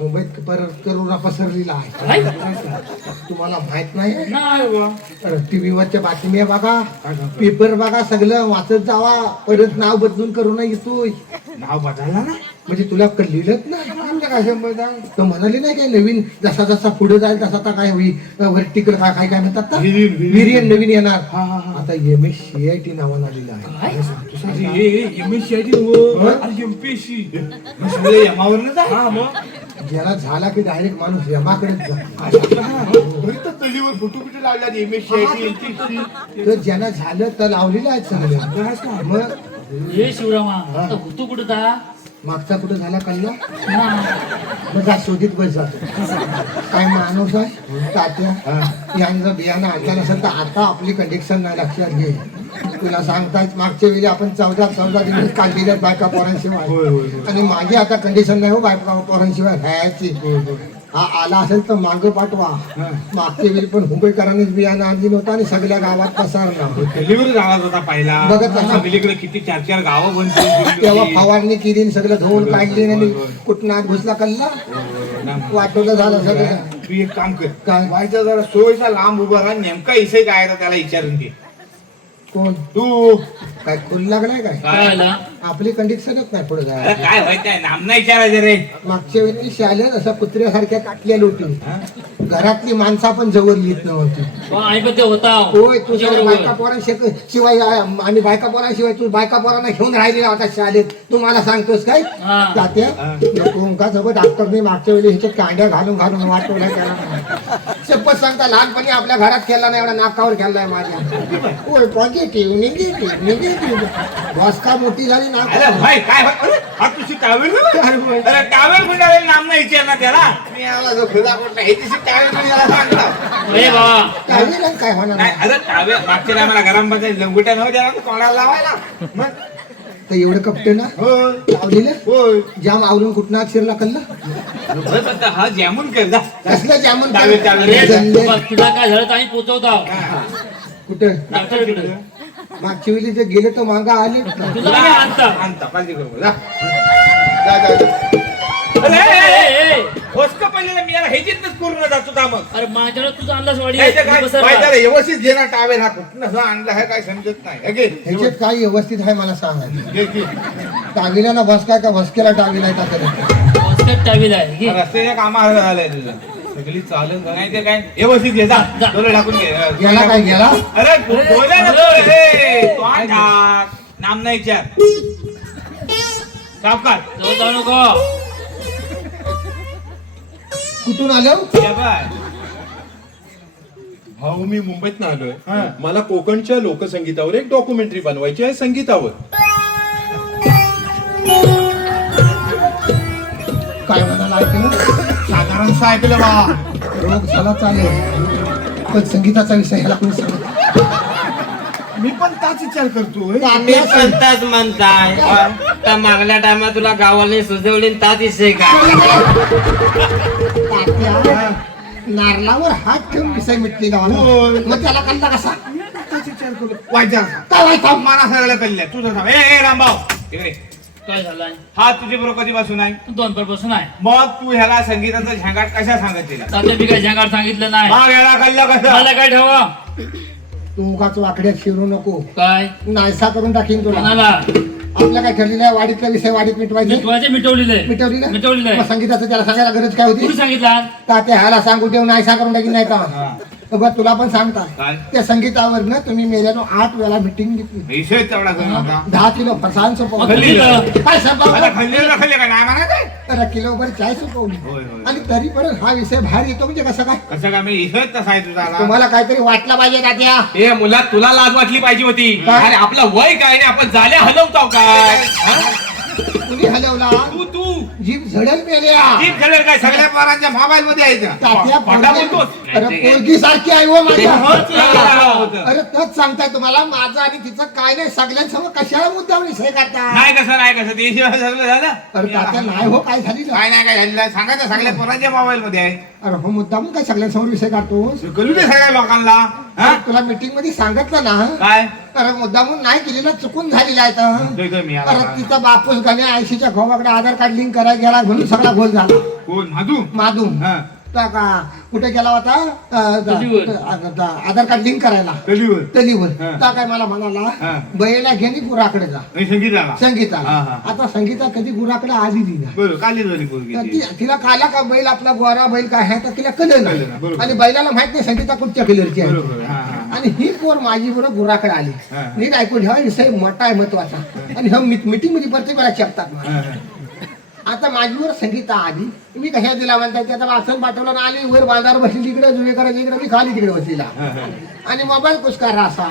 मुंबईत परत करोना पसरलेला काय? आहे. तुम्हाला माहित नाही? नाही बा. टीव्हीवरच्या बातम्या बघा पेपर बघा सगळं वाचत जावा. परत नाव बदलून करोना येतोय. नाव बदलला ना म्हणजे तुला लिहिलंच नाही. आमचं काय संबंध आहे? तर म्हणाले नाही काय नवीन जसा जसा पुढे जाईल तसा आता काय होईल व्हर्टिकल काय काय काय म्हणतात ना? व्हेरियंट नवीन येणार. आता MSCIT नावानं आलेलं आहे. यमावरनं जा. हा मग ज्याला झाला की डायरेक्ट माणूस यमाकडेच जा. तलीवर फुटू पिटू लागला MSCIT. तर ज्यांना झालं तर लावलेलं आहे चांगलं. मग हे शिवरामा आता होतो कुठं ता मागचा कुठं झाला कल्ला हा. मग जा शोधित बस जातो. काय माणूस आहे तात्या यांनी जर बियाणं आणला नसेल तर आता आपली कंडिक्शन नाही लक्षात घे. तुला सांगतायत मागच्या वेळी आपण 14 दिवस काढलेल्या बायका पोरांशिवाय आणि माझी आता कंडिशन नाही हो बायका पोरांशिवाय राहायची. हा आला असेल तर माग पाठवा. मागच्या वेळी पण मुंबईकरांनीच बियाणं आणली होता आणि सगळ्या गावात पसारला. डिलिव्हरी झाला होता पहिला. बघत ना. सगळीकडे किती 4-4 गावं बनली. तेव्हा फवारणी केली आणि सगळं धुवून काढली आणि कुठं आत घुसला कल्ला वाटवलं झालं सगळं. तू एक काम कर, काय? व्हायचं जरा सोयीचा लांब उभा राहा. नेमका इसे काय आहे तर त्याला विचारून घे. कोण तू काय खुल लागलाय काय? काय आला आपली कंडिशनच नाही पुढे अरे जायला. काय व्हायचंय नाम नाही विचारायचं रे. मागच्या वेळी शालेत असा कुत्र्यासारख्या काटल्या लोटी. घरातली माणसं पण जवळ येत नव्हती. आई पण ते होता होय तू तुझ्या जरा बरोबर. बायका पोरांशिवाय आणि बायका पोरांशिवाय तू बायका पोरांना घेऊन राहिलेला होता शाळेत. तू मला सांगतोस काय हा. तात्या का जवळ डॉक्टरने मागच्या वेळी ह्याच्या कांड्या घालून घालून वाटवल्या त्याला. शपथ सांगता लहानपणी आपल्या घरात खेळला नाही एवढा नाकावर खेळलाय माझ्या. होय पॉझिटिव्ह निगेटिव्ह बॉस्का मोठी झाली ना. अरे भाई काय अरे हा तुझी टावेल अरे टावेल म्हणजे नाम नाही विचारणार त्याला. मी आला जो खुदा कोणता हे तिची टावेल म्हणजे त्याला सांगतो. ए बाबा काय काय होणार नाही अरे टावेल मागच्या टायमाला गरम बसायला लंगुट्या नव्हत्या त्याला कोणाला लावायला. मग तर एवढं कपटे ना हो लावलेलं होय जाम आवरून कुठं शिरला कल्ला. बस आता हा जॅमून कर जा. कसलं जामून टावेल, टावेल. अरे, जल्ले. बघ, तुला काय झालं तर आम्ही पोचवतो कुठं डॉक्टरकडे मागच्या वेळी जे गेले तर मागा आले. तुला आम्ही आणता आणता काळजी करू जा. जा, जा, जा. अरे ए, ए, होसका पहिले ना मी याला ह्याच्यातच करून जातो का मग. अरे माझ्याकडे तुझा अंदाज वाढी नाही तर काय बसर पाहिजे रे, व्यवस्थित घे ना टावेल. हा कुठनं असं आणला आहे काय समजत नाही. हे घे. ह्याच्यात काय व्यवस्थित आहे मला सांगायचं. घे, घे. टाविला भस्काय का भस्केला टाविला आहे का टावील आहे घे. रस्त्याच्या कामाला झालंय तुझं. सगळी चालेल का नाही ते काय व्यवस्थित घे जा. जा. डोळे टाकून घे. गेला काय गेला अरे बोला ना तू रे. तू आण टाक. नाम नाही विचार. सावकार. जाऊ जाऊ नको कुठून आलो या बाय. भाऊ मी मुंबईत आलोय. मला कोकणच्या लोकसंगीतावर एक डॉक्युमेंटरी बनवायची आहे, संगीतावर. काय म्हणाला ऐकलं साधारण ऐकलं बा. रोग झाला चालेल पण संगीताचा विषय ह्याला कोणी सांगत. मी पण त्याच विचार करतोय. तुम्ही संताच म्हणताय तर मागल्या टायमा तुला गावाला सुचवली ताच विषय काय. नारळावर हात ठेवून विषय मिटली गावाला. मग त्याला कल्ला कसा त्याच विचार करू. वाईचा काय व्हायचा मला सगळं कळलं. तुझं थांब. ए रामभाऊ इकडे. काय झालंय हा तुझे बरोबर कधीपासून आहे. दोन पर बसून आहे मग तू ह्याला संगीताचा झंगाट कशा सांगत तिला. तात्या मी काय जगात सांगितलं नाही मग ह्याला कळलं कसं. मला काय ठेवा तू उगाच वाकड्यात शिरू नको. काय नायसा करून टाकीन तुला. कोणाला आपल्या काय ठरलेलं आहे वाडीतला विषय वाडीत मिटवायचे. मिटवलेलं आहे मिटवली ना मिटवलेलं आहे. मग संगीताचं त्याला सांगायला गरज काय होती. कुणी सांगितलं तात्या ह्याला सांगू देऊ नायसा करून टाकीन नाही का. बघ तुला पण सांगता काय? त्या संगीतावर ना तुम्ही मेल्यानो 8 वेळा मिटिंग घेतली. विषय तेवढा करू नका. 10 किलो फरसाण मग सोपवली. दिलं. काय आता सोपवलं? खाल्लेलं खाल्ले का नाही म्हणायचं. तर किलोभर चाय सोपवली. होय, होय. आणि तरी परत हा विषय बाहेर येतो म्हणजे कसं काय. कसं का मी विषय तसा आहे तुझा. तुम्हाला काहीतरी वाटला पाहिजे तात्या. ए मुला तुला लाज वाटली पाहिजे होती. काय? अरे आपलं वय काय नाही आपण जाल्या हलवताव काय. हा? तुम्ही हलवला तू जीभ झडल मेल्या. जीभ झालं काय सगळ्या पोरांच्या मोबाईल मध्ये आहे का. तात्या भांडा पोरगी- बोलतोस? अरे पोरगी सारखी आहे हो माझ्या. होतं. अरे तोच सांगताय तुम्हाला माझं आणि तिचं काय नाही सगळ्यांसमोर कशाला मुद्दा विषय करता. नाही कसं नाही कसं ते शिवाय सगळं झालं. अरे तात्या नाही हो काय झाली ना. काय नाही काय झालं सांगायचं सगळ्या पोरांच्या मोबाईल मध्ये आहे. अरे हो मुद्दा मग काय सगळ्यांसमोर विषय काढतोस. कळू दे सगळ्या लोकांना. हा? तुला मीटिंग मध्ये सांगितलं ना. काय अरे मुद्दा म्हणून नाही केलेला चुकून झालेला आहे तर. देतो मी अरे आता. तिचा बापूस गण्या 80च्या घोबाकडे आधार कार्ड लिंक करायला गेला म्हणून सगळा गोल झाला. कोण माधू. माधून हा त्या का कुठे गेला होता तलीवर. आधार कार्ड लिंक करायला कलीवर तलीवर. हा. त्या काय मला म्हणाला हा. बैला घेणे गुराकडे जा. नाही संगीताला. संगीता हा, हा. आता संगीता कधी गुराकडे आली नाही. बरोबर काली झाली तर पोरगी. तिला काला का बैल आपला गोरा बैल काय आहे तर तिला कळलं कळलं नाही. नाही, बरोबर. आणि बैलाला माहित नाही संगीता कुठच्या कलरची आहे. बरोबर हा हा. आणि ही पोर माझी बरोबर गुराकडे आली. हा. नीट ऐकून घ्या विषय मोठा आहे महत्वाचा. आणि हा मीटिंग मध्ये प्रत्येक वेळा चेपतात मला. हा, हा. आता माझीवर संगीता आली. मी कशा दिला म्हणतात त्याचा वाचन पाठवलं ना आली वर बांधावर बसली तिकडे जुवे करायला इकडे मी खाली तिकडे बसलेला. हा, हा. आणि मोबाईल कुसकार असा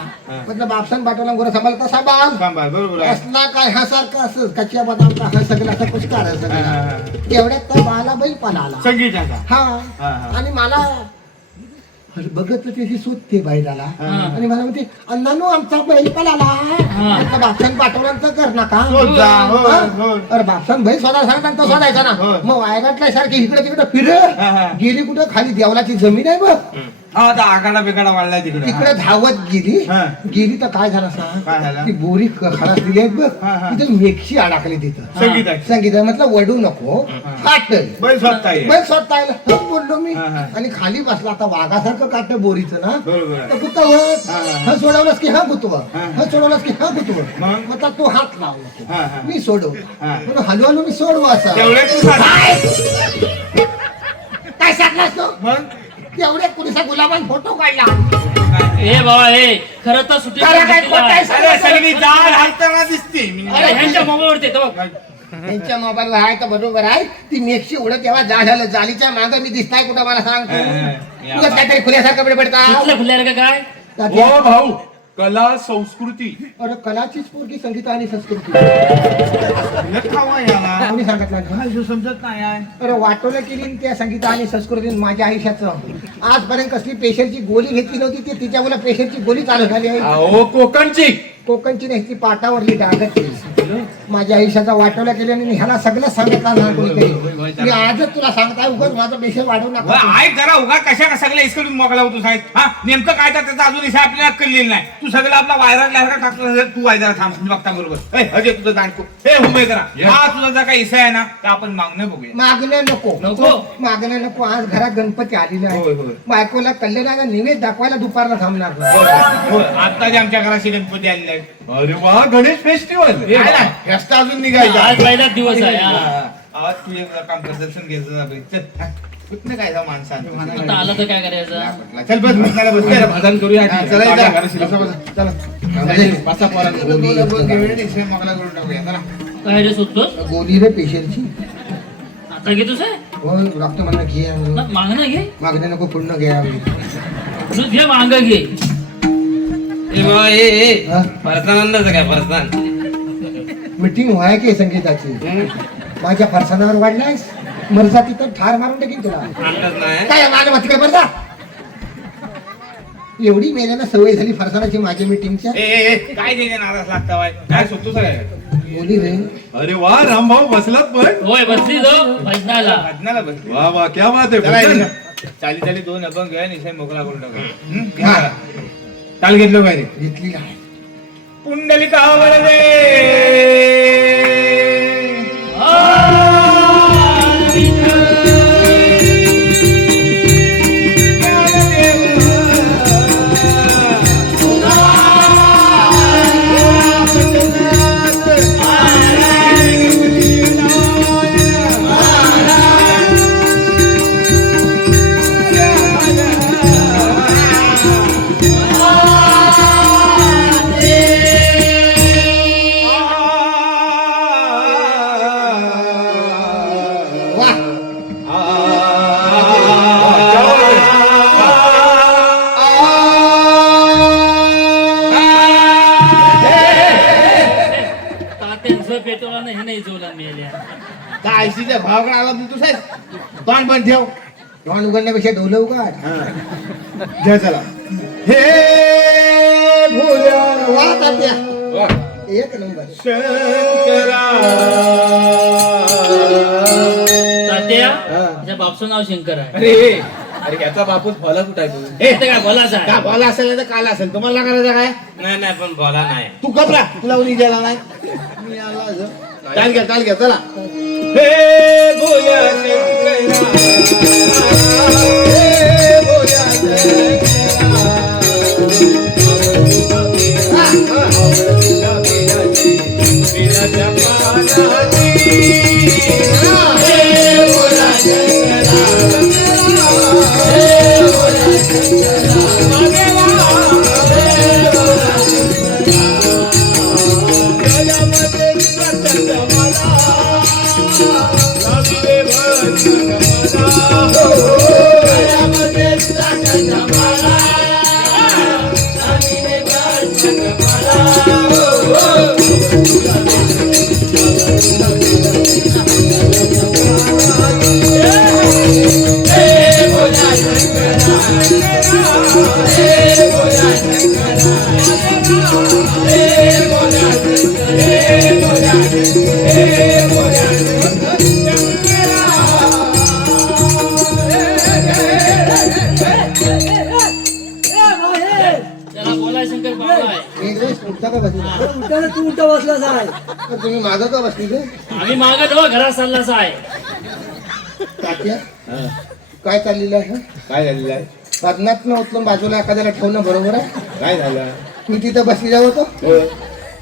मतलब बापसन पाठवला गोरा सांभाळ तसा बाल सांभाळ बरोबर आहे. असला काय हा सारखं असं कच्च्या बदामचा हा सगळं असं कुसकार आहे हा, सगळं. हा, हा. तेवढ्यात त्या बाला बैल पण आला. संगीताचा. हा हा, हा. आणि मला बघत त्याची शोधते बैलाला आणि मला म्हणते अण्णानो आमचा बैल पळाला म्हटलं, बापसान पाठवल्यानंतर कर नका शोध जा, हो, हो. अरे बापसान बैल स्वतः सांगतात तो शोधायचा ना मग वायगाटल्या सारखी इकडे तिकडे फिर गेली कुठं खाली देवलाची जमीन आहे बघ हा आता आगाडा बिगाडा वाढलाय तिकडे तिकडे धावत गेली हा. गेली तर काय झालं काय झालं? सांग ती बोरी खडास दिली आहेत बघ हा, हा. तिथे मेक्षी अडकली तिथं संगीताची. संगीता म्हटलं वडू नको काटल बैल स्वतः आहे. बैल स्वतः आलं. हो बोललो मी हा, हा. आणि खाली बसला आता वाघासारखं काट बोरीचं ना बरोबर आहे. तर गुतवत हा, हा. हा सोडवलंस की हा गुतव हा. हा सोडवलंस की हा गुतव मग? म्हटलं तो हात लावला हा, हा. मी सोडव हा. म्हणून हलू मी सोडव असं तेवढे तू सांग. काय सांगलास तो मग तेवढे कुणीसा गुलाबान फोटो काढला ए बाबा हे खरं तर सुट्टी खरं काय खोटं आहे? अरे सगळी जाळ हालताना दिसते मी अरे ह्यांच्या मोबाईलवरती येतं बघ. त्यांच्या मोबाईल आहे तर बरोबर आहे ती मेक्षी उडत तेव्हा झालं जालीच्या मागं मी दिसताय कुठं मला सांग तू. उगाच काहीतरी खुल्यासारखं कपडे पडतात कुठल्या खुल्याला का काय हो भाऊ कला संस्कृती अरे कलाचीच पोरगी संगीत आणि संस्कृती खावा याला कोणी सांगितलं काय जो समजत नाही आहे. अरे वाटोलं केली न त्या संगीत आणि संस्कृतीने माझ्या आयुष्याचं आजपर्यंत कसली प्रेशरची गोळी घेतली नव्हती ती तिच्या मला प्रेशरची गोळी चालू झाली आहे अहो कोकणची कोकणची नाही ती पाटावरली डागत माझ्या आयुष्याचा वाटोला केली आणि ह्याला सगळं सांगितलं ना कोणीतरी मी आजच तुला सांगताय उगाच माझं प्रेशर वाढवू व नका ऐक जरा उगा कशा सगळ्या इसकडून मोकळा होतो साहेब हा नेमकं काय तर त्याचा अजून इशा आपल्याला कळलेलं नाही तू सगळं आपला वायरल लहरा टाकलं असेल, तू वायदा थांब मी बघता बरोबर ए अजय तुझं दांडको हे हुंबई करा हा तुझा जर काही इशा आहे ना तर आपण मागणं बघूया मागण्या नको नको. मागण्या नको आज घरात गणपती आलेले होय, आहे होय. बायकोला कल्याणाला निवेद दाखवायला दुपारला थांबणार नाही. होय, आता जे आमच्या घराशी गणपती आलेले आहेत अरे वा गणेश फेस्टिवल काय ना रस्ता अजून निघायचा आज पहिलाच दिवस आहे हा. आवाज तू एक काम कर दर्शन घ्यायचं जा बाई. चल हा. कुठनं काय जा माणसांचं आता आलं तर काय करायचं चल बस भजनाला बस जरा भजन करूया हा, चला इथं. बसा, बसा, चला बसा पोरांनो. मोकळा करून टाकूया चला. काय रे सुटतोस गोली रे पेशरची आता घेतोस आहे हो डॉक्टर म्हणलं घे मागणं घे मागण्या नको पूर्ण घ्यावी तू घे मांग घे ए बाबा ए हा? फरसाणांचं काय फरसाण मीटिंग व्हाय की संगीताची माझ्या फरसाणावर वाढलायस मरजा तिथं ठार मारून टाकीन तुला आणलंच नाही काय माझ्या तिकडे मरजा एवढी मेल्यानं सवय झाली फरसाणाची माझ्या मीटिंगच्या ए काय देणे नाराज लागता बाय काय सुटतो सगळ्या बोली रे अरे वा रामभाऊ बसलात पण होय बसली जो भजनाला भजनाला बस वा वा क्या बात आहे चला भजन. इथं. चाली चाली दोन अभंग घ्या निशाण मोकळा करून टाका हा. चाल घेतलं काय रे घेतली आहे पुंडलिका वरदे वा तात्यांचं पेटवला नाही हे नाही जोला मेल्या काय आयसीच्या भावाकडे आला तू साहेब तोंड पण ठेव तोंड उघडण्यापेक्षा डोलं उघड घ्या चला हे भोल्या वा तात्या एक नंबर शंकरा तात्या त्याच्या बापचं नाव शंकर आहे अरे अरे याचा बापूस भला कुठं आहे तू ए ते काय बोलायचं का आहे बोला असेल तर काल असेल तुम्हाला करायचं काय नाही नाही पण बोला नाही तू कपरा तुला उली द्यायला नाही मी आला आज. चाल घ्या चला हे भोल्या शंकरा हे भोल्या वा उठता का बसली उलट्याला तू उलटा बसलाच आहे. तुम्ही मागं का बसली रे? आम्ही मागत हो घरात चाललाच आहे. तात्या काय चाललेलं आहे? काय झालेलं आहे? बदनात उचलून बाजूला एखाद्याला ठेवणं बरोबर आहे? काय झालं? मी तिथं बसलेला होतो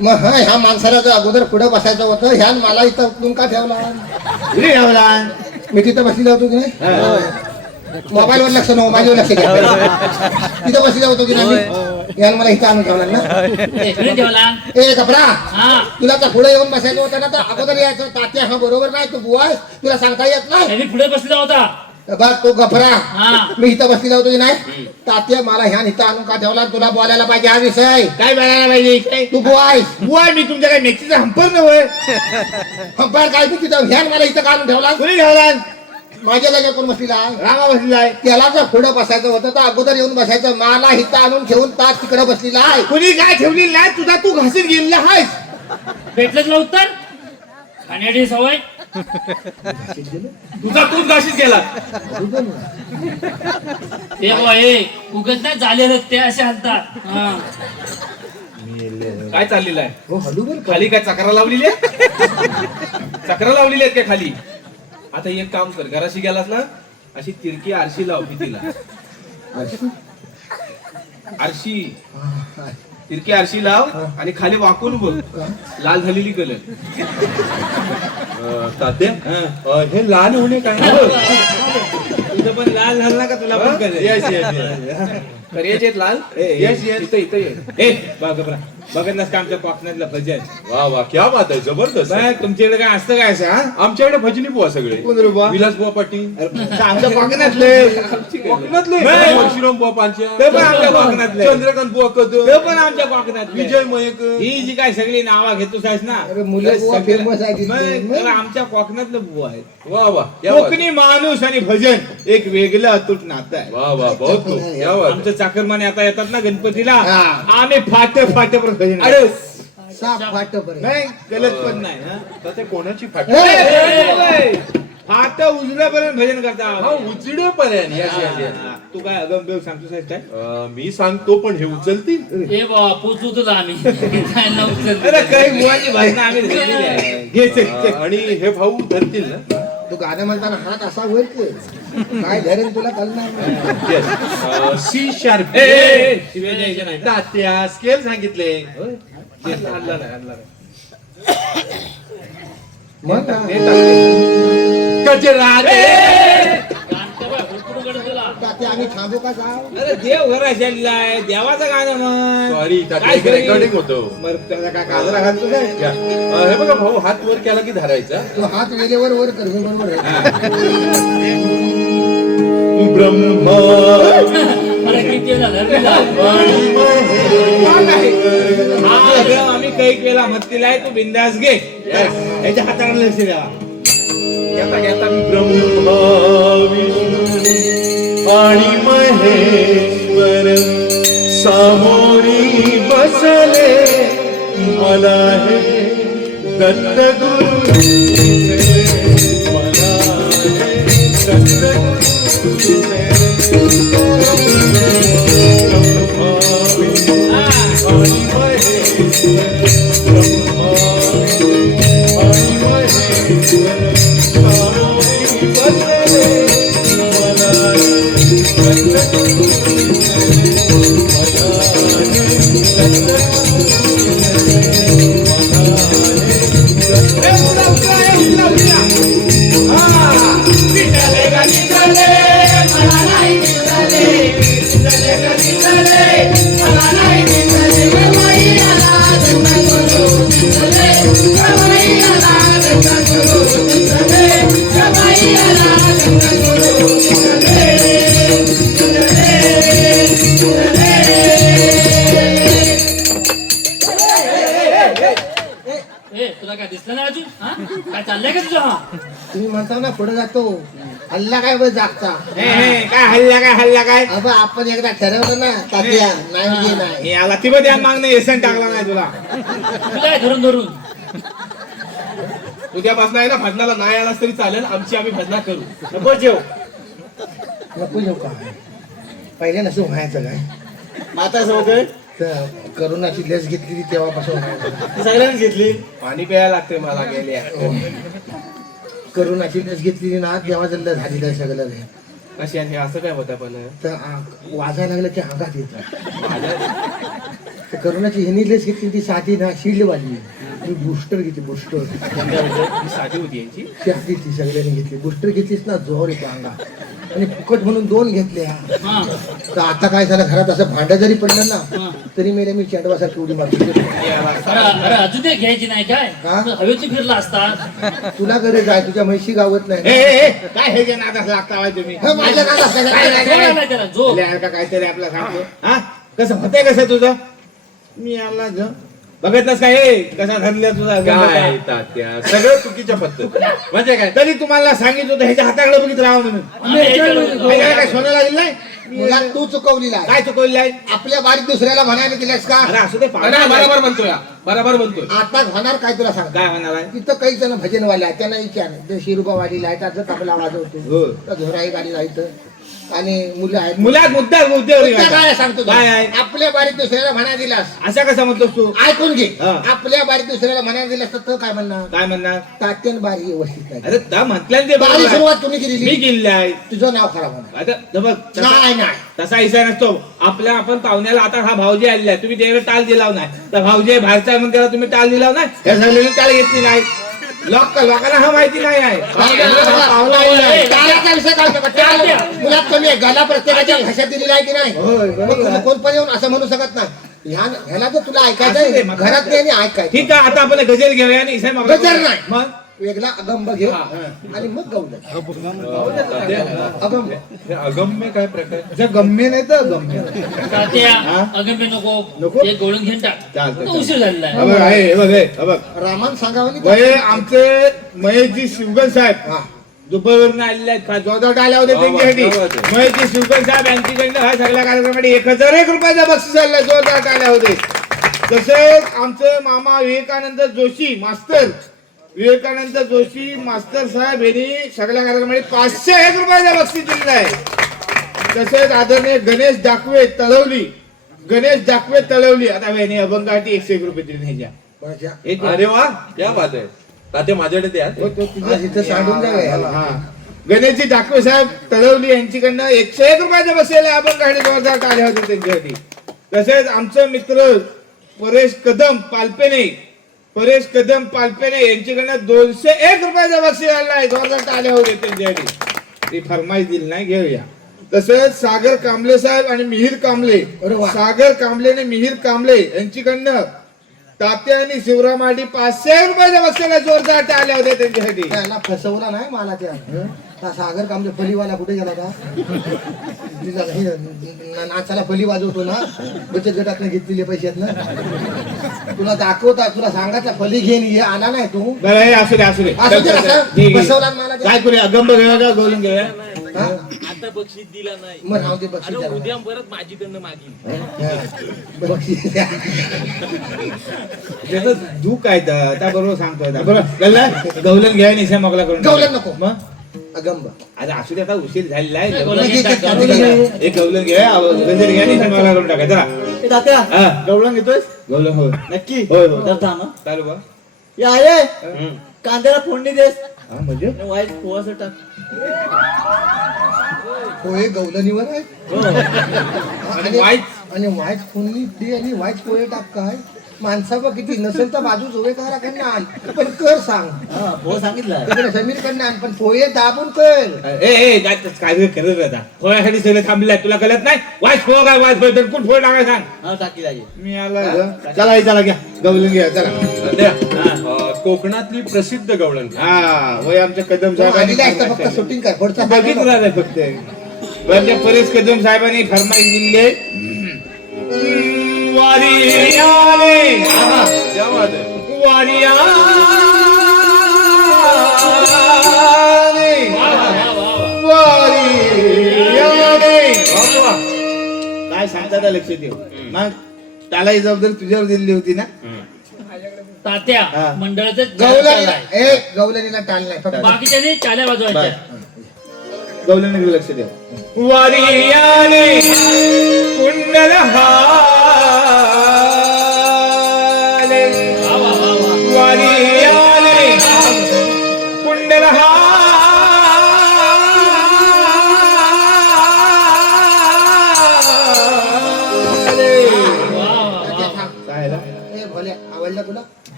मग ह्या माणसाला जर अगोदर पुढं बसायचं होतं ह्या मला इथं उचलून का ठेवला? कुणी ठेवला? मी तिथं बसलेला होतो की नाही? मोबाईलवर लक्ष नको माझ्यावर लक्ष घ्या. तिथं बसलेला होतो की नाही? यानं मला इथं आणून ठेवला ना. ए, कुणी ठेवला? ए कपडा हा तुला तर पुढे येऊन बसायचं होतं ना तर अगोदर यायचं. तात्या हा बरोबर नाही तू बुवा आहेस, तुला सांगता येत नाही. त्यांनी पुढे बसला होता. बघ तो गफरा हा. मी इथं बसलेला होतो की नाही? तात्या मला ह्या इथं आणून का ठेवला? तुला बोलायला पाहिजे हा विषय. काय बोलायला पाहिजे? तू बुवा आहेस. बुवा मी तुमच्या काय नेक्स्टचा हंपर नव्हे. बरं काय तू तिथं ह्यान मला इथं का आणून ठेवला? कुणी ठेवला? माझ्या जागेवर कोण बसलेला आहे? रामा बसलेला आहे. त्याला जर पुढं बसायचं होतं तर अगोदर येऊन बसायचं. मला इथं आणून ठेवून तास तिकडे बसलेला आहे. कुणी काय ठेवलेलं नाही, तुझा तू घासीत गेलेला आहेस. भेटलं तुला उत्तर? खाण्याची सवय. तुझा तूच घाशीत गेला. ते बुवा हे उगत नाही झालेलं ते असे हलतात. हा. काय चाललेलं आहे? हो हलू बरं का? खाली काय चक्रा लावलेली आहे? चक्रा लावलेली आहेत काय खाली? आता एक काम कर, घराशी गेलास ना अशी तिरकी आरशी लाव भिंतीला. आरशी तिरकी आरशी लाव आणि खाली वाकून बघ. लाल झालेली कलर. तात्या हे लाल होणे काय? तुझं पण लाल झाला का तुला पण कळलं? Yes yes yes. करियाचे आहेत लाल. Yes yes. इथं इथं ये. ए बघा बघत नसतं का आमच्या कोकणातलं भजन? वा वा क्या बात आहे, जबरदस्त. बघ, तुमच्याकडे काय असतं काय असं? हा? आमच्याकडे भजनी बुवा सगळे. कोण रे बुवा? विलास बुवा पाटील, आमच्या कोकणातले. कोकणातले नाही. परशुराम बुवा ते पण आमच्या पांच्या, कोकणातले. चंद्रकांत बुवा कदम, ते पण आमच्या कोकणातले. विजय मयेकर. ही जी काय सगळी नावा घेतोस आहेस ना, अरे मुलं बुवा सगळं- famous आहे तिथले. नाही, त्याला आमच्या कोकणातलं बुवा आहे. वा वा क्या बात. कोकणी माणूस आणि भजन एक वेगळं अतूट नातं आहे. वा वा बहुत खूप. क्या बात आमचं चाकरमाने आता येतात ना गणपतीला, हा. आम्ही फाट फाट भजन अरे साप फाट बरं. नाही गलत पण नाही हा. तर ते कोणाची फाटी? फाट उजव्यापर्यंत भजन हा करता. उजडे पर्यंत. Yes yes yes. तू काय अगमदेव सांगतोस आहेस काय? मी सांगतो पण हे उचलतील. हे बाबा पोचू तुला आम्ही. काय नाव उचलते. अरे काही मुळाची भाषण आम्ही धरलेली आहे. घे चल, चल. आणि हे भाऊ धरतील ना? तू गाणं म्हणताना हात असा होईल की काय धरेन तुला कळणार नाही. येस. C sharp. शिव्या द्यायच्या नाही. तात्या स्केल सांगितले. आणला नाही आणला नाही. मग ना. गजरा गाणं बघ, हुडकुड गडद तुला. तात्या आम्ही थांबू का जाऊ? अरे देव घर असेल आहे, देवाचं गाणं म्हण. सॉरी काय तात्या करी? रेकॉर्डिंग होतं. मग त्याला काय काजरा घालतो काय? या. हे बघा भाऊ हात वर केला की धरायचा. तू हात वेळेवर वर कर मी बरोबर आहे. ब्रह्मा अरे किती झालं हा देव आम्ही कैक वेळा मत्तीला आहे, तू बिंदास घे. याच्या हाताला लक्ष द्यावा. घेता घेता मी ब्रह्मा विष्णू आणि महेश्वर सामोरी बसले मला हे दत्त गुरु दिसले. मला हे दत्त गुरु दिसले. ब्रह्मा विष्णू आणि महेश्वर ब्रह्मा आणि महेश्वर सामोरी बसले मला हे दत्त गुरु दिसले. मला हे दत्त गुरु दिसले. ए तुला काय दिसलं नाही अजून? हा? काय चाललंय का तुझं? हा तुम्ही म्हणता ना पुढे जातो हल्ला काय बस जागता. काय हल्ला काय? अबा आपण एकदा ठरवलं ना तात्या नाही म्हणजे नाही. याला ती बघ त्या मागणं एसन टाकला नाही तुला. तुला आहे धरून धरून. उद्यापासून आहे ना भजनाला नाही आलास तरी चालेल, आमची आम्ही भजना करू. नको जेव. नको येऊ का पहिले नसं व्हायचं काय. माता सोबत तर करोनाची लस घेतली तेव्हापासून सगळ्यांनी घेतली. पाणी प्यायला लागते मला गेल्या करोनाची लस घेतली ना तेव्हा जर लस झाली नाही सगळं हे. अशी आणि असं काय होतं पण तर वाजायला लागलं की अंगात येतं. करोनाची हिनी लस घेतली ती साधी ना शिल्डवाली. मी बूस्टर घेतली बूस्टर. ही साधी होती यांची. ती आधी ती सगळ्यांनी घेतली. बूस्टर घेतलीस ना जोर येतो अंगात. आणि फुकट म्हणून 2 घेतल्या. हा तर आता काय झालं घरात असं भांडं जरी पडलं ना तरी मेले मी चंडवासारखी उडी मारतो. अरे अजून ते घ्यायची नाही काय का? हवेत फिरला असता. तुला गरज आहे तुझ्या म्हैशी गावत नाही. काय हे जे नादास लागता बाई तुम्ही हं, माझ्या नादात नाही. काय नाही, जोर आलाय त्याला, जोर. आपल्या का काहीतरी आपला सांगतो हा कसं होतंय कसं तुझं मी आला ग बघितलंस काय हे कसा धरल्या तुझा काय तात्या सगळं चुकीच्या पद्धत म्हणजे काय तरी तुम्हाला सांगितलं होतं ह्याच्या हाताकडे बघित राहा म्हणून ह्याच्याकडे काय सोनं लागेल नाही मुला तू चुकवलेला आहे. काय चुकवलेलं आहे आपल्या बारीक दुसऱ्याला म्हणायला दिल्यास का? अरे असू दे बरोबर बरोबर म्हणतोय हा. बरोबर म्हणतोय. आता होणार काय तुला सांग. काय होणार आहे तिथं काही जण भजनवाले आहेत त्यांना विचार ते शिरुबावाली लाईटाचं तबला हो. वाजवतो तर झोराई गाडी जायचं आणि मुलं आहेत. मुलात मुद्दा मुद्द्यावर मुद्दा काय आहे सांगतो तुला? काय आहे आपल्या बारीक दुसऱ्याला म्हणायला दिलास असा कसा म्हणतोस तू ऐकून घे. हा. आपल्या बारीक दुसऱ्याला म्हणायला दिलास तर तो काय म्हणणार काय म्हणणार तात्यान बारी व्यवस्थित नाही. अरे ता म्हटलं ते बारी बरोबर आहे. सुरुवात तुम्ही मी केलेली केलेलं आहे तुझं नाव खराब होणार. आता हे बघ तसा- नाही नाही तसा इसा नसतो आपल्या आपण पाहुण्याला आता हा भाऊजी आलेला आहे तुम्ही त्यावेळी टाल दिलाव नाही तर भाऊजी बाहेरचा आहे म्हणून त्याला तुम्ही टाल दिलाव नाही या सगळ्यांनी टाल घेतली नाही लोकांना हा माहिती नाही आहे हा पाहुणा आलेला आहे. टाळ्याचा विषय काढतो का? टाळ मुलात कमी आहे. गला प्रत्येकाच्या भाषेत दिलेला आहे की नाही? मग तुला कोण पण येऊन असं म्हणू शकत नाही. ह्याला जर तुला ऐकायचं असू दे, आहे, मग घरात नाही आणि ऐकायचं ठीक आहे आता आपण गजर घेऊया आणि इसा मग गजर नाही. मग वेगळा अगंब घे आणि मग गौल अगंब हे अगम्य काय प्रकार गम्य नाही तर गम्य तात्या अगं नको ते गोळून घेऊन टाक चालतंय, तो उशीर झालेला आहे. हे बघ आहे, हे बघ हे, हे बघ रामान सांगावं नाही. वय आमचे महेशजी शिवगण साहेब दुबईवरून आलेले आहेत का जोरदार आल्या होत्या त्यांच्यासाठी महेशजी शिवगण साहेब यांच्याकडनं हा सगळ्या कार्यक्रमासाठी 1001 रुपयाचा बक्षीस आला जोरदार आल्या होते तसेच आमचे मामा विवेकानंद जोशी मास्तर साहेब यांनी सगळ्या कार्यक्रमासाठी 501 रुपयाचा बक्षीस दिलेला आहे तसेच आदरणीय गणेश दाखवे तळवली आता यांनी अभंगासाठी 101 रुपये दिले ह्याच्या कोणाच्या? एक- अरे वा क्या बात आहे तात्या माझ्याकडे द्या तो तुझं- आज इथं सांडून जाऊया याला. हा. गणेशजी दाखवे साहेब तळवली यांच्याकडनं 101 रुपयाचा बसलेला आपण काही जोरदार टाळ्या होते त्यांच्यासाठी तसेच आमचे मित्र परेश कदम पालपेने यांच्याकडनं 201 रुपयाचा बक्षीस आलेला आहे जोरदार टाळ्या होते त्यांच्यासाठी ती फरमाईश दिली नाही घेऊया तसेच सागर कांबळे साहेब आणि मिहीर कांबळे अरे वा. सागर कांबळे आणि मिहीर कांबळे यांच्याकडनं तात्या आणि शिवराम आडी 500 रुपयाच्या बसलेला जोरदार टाळ्या होत्या त्यांच्यासाठी त्याला फसवला नाही मला त्या हा सागर कामले फलीवाला कुठे गेला का? तिला हे नाचाला फली वाजवतो ना बचत गटातनं घेतलेले पैशात ना तुला दाखवता तुला सांगायचा फली घेऊन ये आला नाही तू बरं हे असू दे असू दे, चल, चल, असं ठीक आहे. बसवला मला त्या. काय करूया गंब घेऊया का गोलून घेऊया हा? आता बक्षीस दिला नाही मग राहू दे बक्षीस द्या. उद्या परत माझीकडनं मागील हा. बक्षीस द्या. त्याचं दुःख आहे तर त्या बरोबर सांगतोय आता. बरोबर गल्ला गवलन घ्या निशा मोकला करून गवलन नको. मग अगंब आता असू दे आता उशीर झालेला आहे गवलन घे, घे, टाक, घे, घे. एक गवलन घ्या गजर घ्या निशा मोकला करून टाका चला ए, तात्या हा गवळण घेतोयस गवलन हो नक्की होय, होय. तर थांब हं. चालू बा या आहे कांद्याला फोडणी देस हा म्हणजे आणि वाईट पोवाचं टाक. पोहे गवलनीवर आहे आणि आणि वाईट फोननी ती आणि वाईट पोहे टाक काय माणसा बघ किती नसेल तर बाजू जोवेकाराकडनं आण पण कर सांग हा पोहा सांगितलं तिकडे समीरकडनं आण पण पोहे दाबून कर. ए काय करत आता पोळ्यासाठी सगळे थांबले तुला कळत नाही वाच फो काय वाच फो तर कुठ फोड लागाय सांग हा टाकी लागेल. मी आला चला घ्या गवलन घ्या चला तात्या, कोकणातली प्रसिद्ध गवळण हा वय आमच्या कदम तो आलेला आहे तर फक्त साहेबांनी शूटिंग कर पुढचा बघितलं आहे फक्त वरच्या परेश कदम साहेबांनी फरमाईश दिली आहे वारियाने क्या बात आहे वारियाने वारियाने काय सांगता त्या लक्षात येऊ मग त्याला ही जबाबदारी तुझ्यावर दिलेली होती ना तात्या हा. मंडळाचं गवलनीला गवलनीला टाळ नाही फक्त बाकीच्याने चाल्या वाजवायच्या गवल्याने लक्ष द्या वारियाने कुंडल हा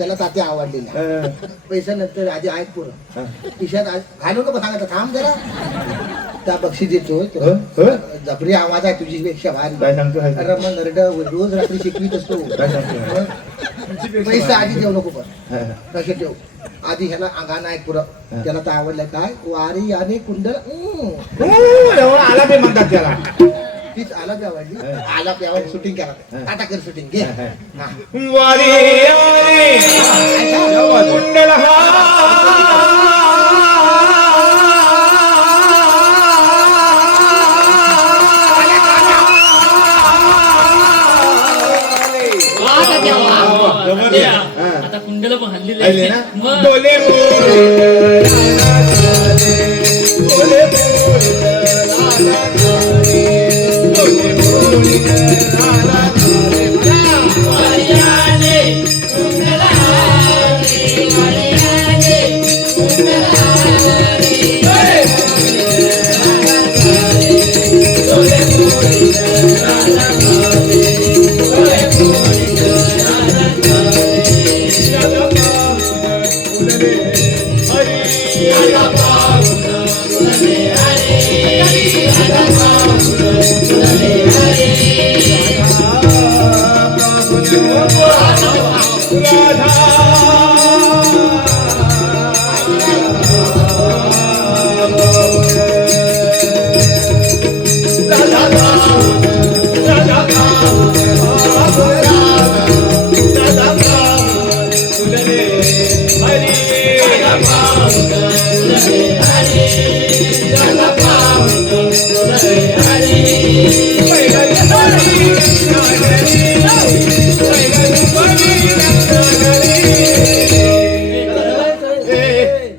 त्याला तात्या आवडलेला पैसा नंतर आधी आहेत पुरं खिशात घालू नको सांगायचं थांब जरा त्या बक्षीस देतो जबरी आवाज आहे तुझी पेक्षा काय भारी सांगतो अरे मग नरड रोज रात्री शिकवीत असतो मग पैसा आधी देऊ नको पण कसे ठेव आधी ह्याला गाणं आहे पुरं त्याला तर आवडलं काय वारी आणि कुंडल आला ते म्हणतात त्याला तीच आला बी आवडली आला बी आवडली शूटिंग करा टाटा कर शूटिंग घे हा. वारी वारी कुंडल आता कुंडला पण हल्ली आले ना मग डोले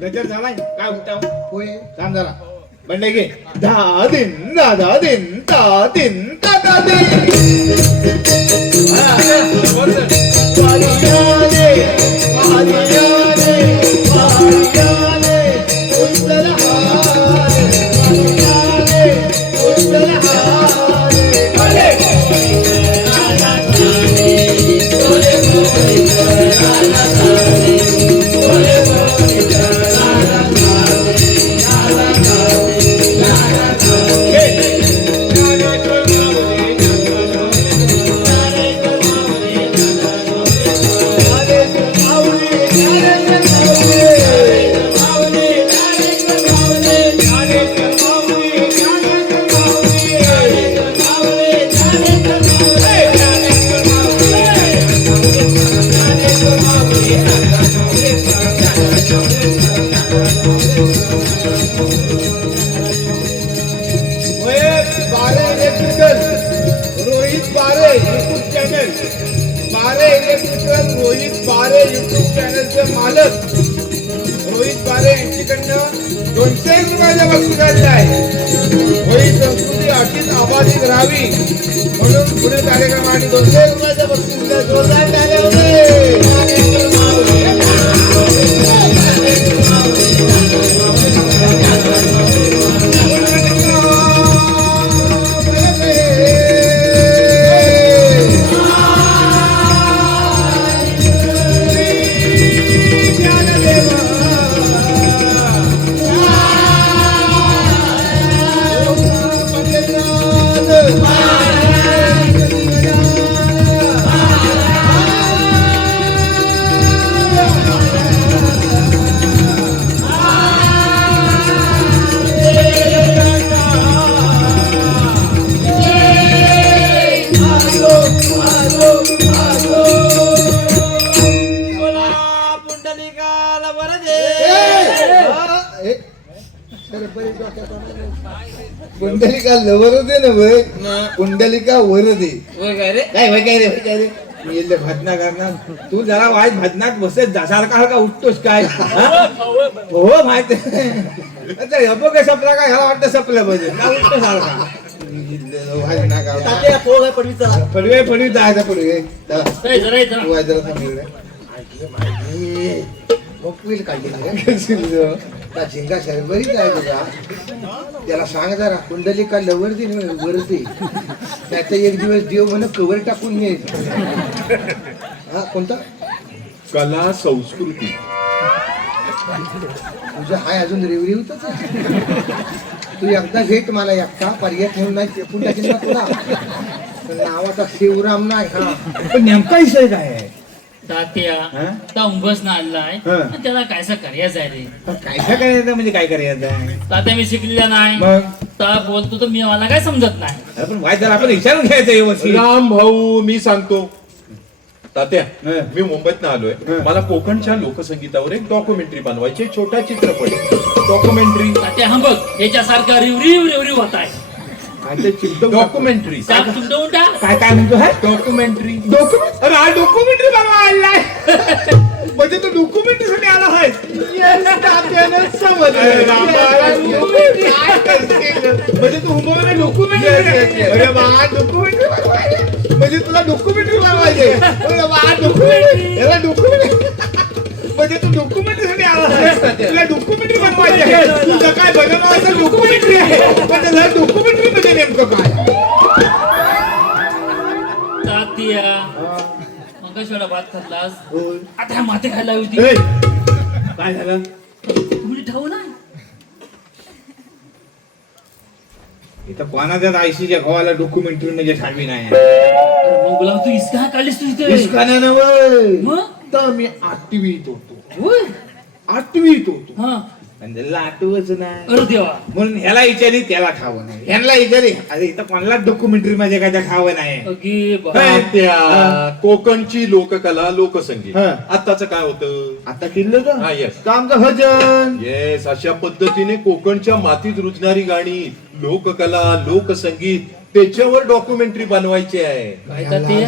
गजर झालाय काय उठताव होय थांब जरा बंडे घे धा दिन दादा दिन ता दिन दादा दिन रोहित बारे युट्यूब चॅनलचे मालक रोहित बारे यांच्याकडनं 200 रुपयाच्या बक्षीस आलेलं आहे. होळी संस्कृती अशीच अबाधित राहावी म्हणून पुढील कार्यक्रमाने 200 रुपयाच्या बक्षीस जोरदार टाळ्या कुंडलिका लवर दे ना भाई कुंडलिका वर दे काय रे काय काय रे काय रे मी येले भजना करणार तू जरा वाईट भजनात बसत सारखा हलका उठतोस काय हो माहिती काय सपला काय ह्याला वाटतं सपलं पाहिजे का उठतो सारखा तात्या पोळ आहे पडवी चला पडवे पडवी जायचं पडवे ए, जरा ये, जरा. जरा थांबले मोकवील काढली त्या झिंगा शरबरीच आहे तुझा त्याला सांग जरा कुंडलिका लवर दे वर दे नाहीतर एक दिवस देव म्हण कवर टाकून यायचं हा कोणता कला संस्कृती. तुझं हाय अजून रिवरिवतच आहे. तू एकदा भेट मला एकटा पर्याय ठेवून नाही चेपून टाकेल ना तुला. पण नावाचा शिवराम नाही. हा पण नेमका विषय काय आहे? तात्या त्या उंबस ना आलाय आणि त्याला कायसा करायचं आहे रे. काय करायचं म्हणजे काय करायचं आहे? तात्या मी शिकलेला नाही मग ता बोलतो तर मी मला काय समजत नाही. अरे पण वाय त्याला आपण विचारून घ्यायचं व्यवस्थित. राम भाऊ मी सांगतो. तात्या हं. मी मुंबईत आलोय. मला कोकणच्या लोकसंगीतावर एक डॉक्युमेंटरी बनवायची आहे, छोटा चित्रपट. डॉक्युमेंटरी तात्या हा बघ याच्यासारखा रिवरिव रिवरिव होत आहे. डॉक्युमेंटरी काय काय म्हणतो है? डॉक्युमेंटरी. डॉक्युमेंट. अरे हा डॉक्युमेंटरी बनवा आलाय. म्हणजे तो डॉक्युमेंटरी साठी आला आहे. म्हणजे तू हुंबवणे डॉक्युमेंटरी. अरे वा डॉक्युमेंटरी बनवायचे. म्हणजे तुला डॉक्युमेंटरी बनवायचे. अरे वा डॉक्युमेंटरी. याला डॉक्युमेंटरी. म्हणजे तू डॉक्युमेंटरी साठी आला आहे. तुला डॉक्युमेंटरी बनवायची आहे. तुझं काय बनवायचं डॉक्युमेंटरी आहे. पण त्याला डॉक्युमेंटरी म्हणजे नेमकं काय? तात्या मग शेवटा भात खाल्लास आता ह्या माते खायला होती. ए, काय झालं? तुम्ही ठाऊ नाही इथं कोणाच्याच आयशीच्या भावाला डॉक्युमेंटरी म्हणजे ठावी नाही. मग गुलाम तू इसका काढलीस तू इथे इस्कान्यानं वय. मग तर मी 8वीत होतो. होय 8वीत होतो. हा आणि त्याला आठवच नाही. अरे देवा म्हणून ह्याला विचारी त्याला ठावं नाही. ह्याला विचारी अरे इथं कोणाला डॉक्युमेंटरी मध्ये काय ठावं नाही. अगे बा तात्या कोकणची लोककला लोकसंगीत. हं. आत्ताचं काय होतं? आता किल्लं हा, yes. तर आमचं भजन. येस, अशा पद्धतीने कोकणच्या मातीत रुजणारी गाणी, लोककला, लोकसंगीत त्याच्यावर डॉक्युमेंटरी बनवायची आहे. काय तात्या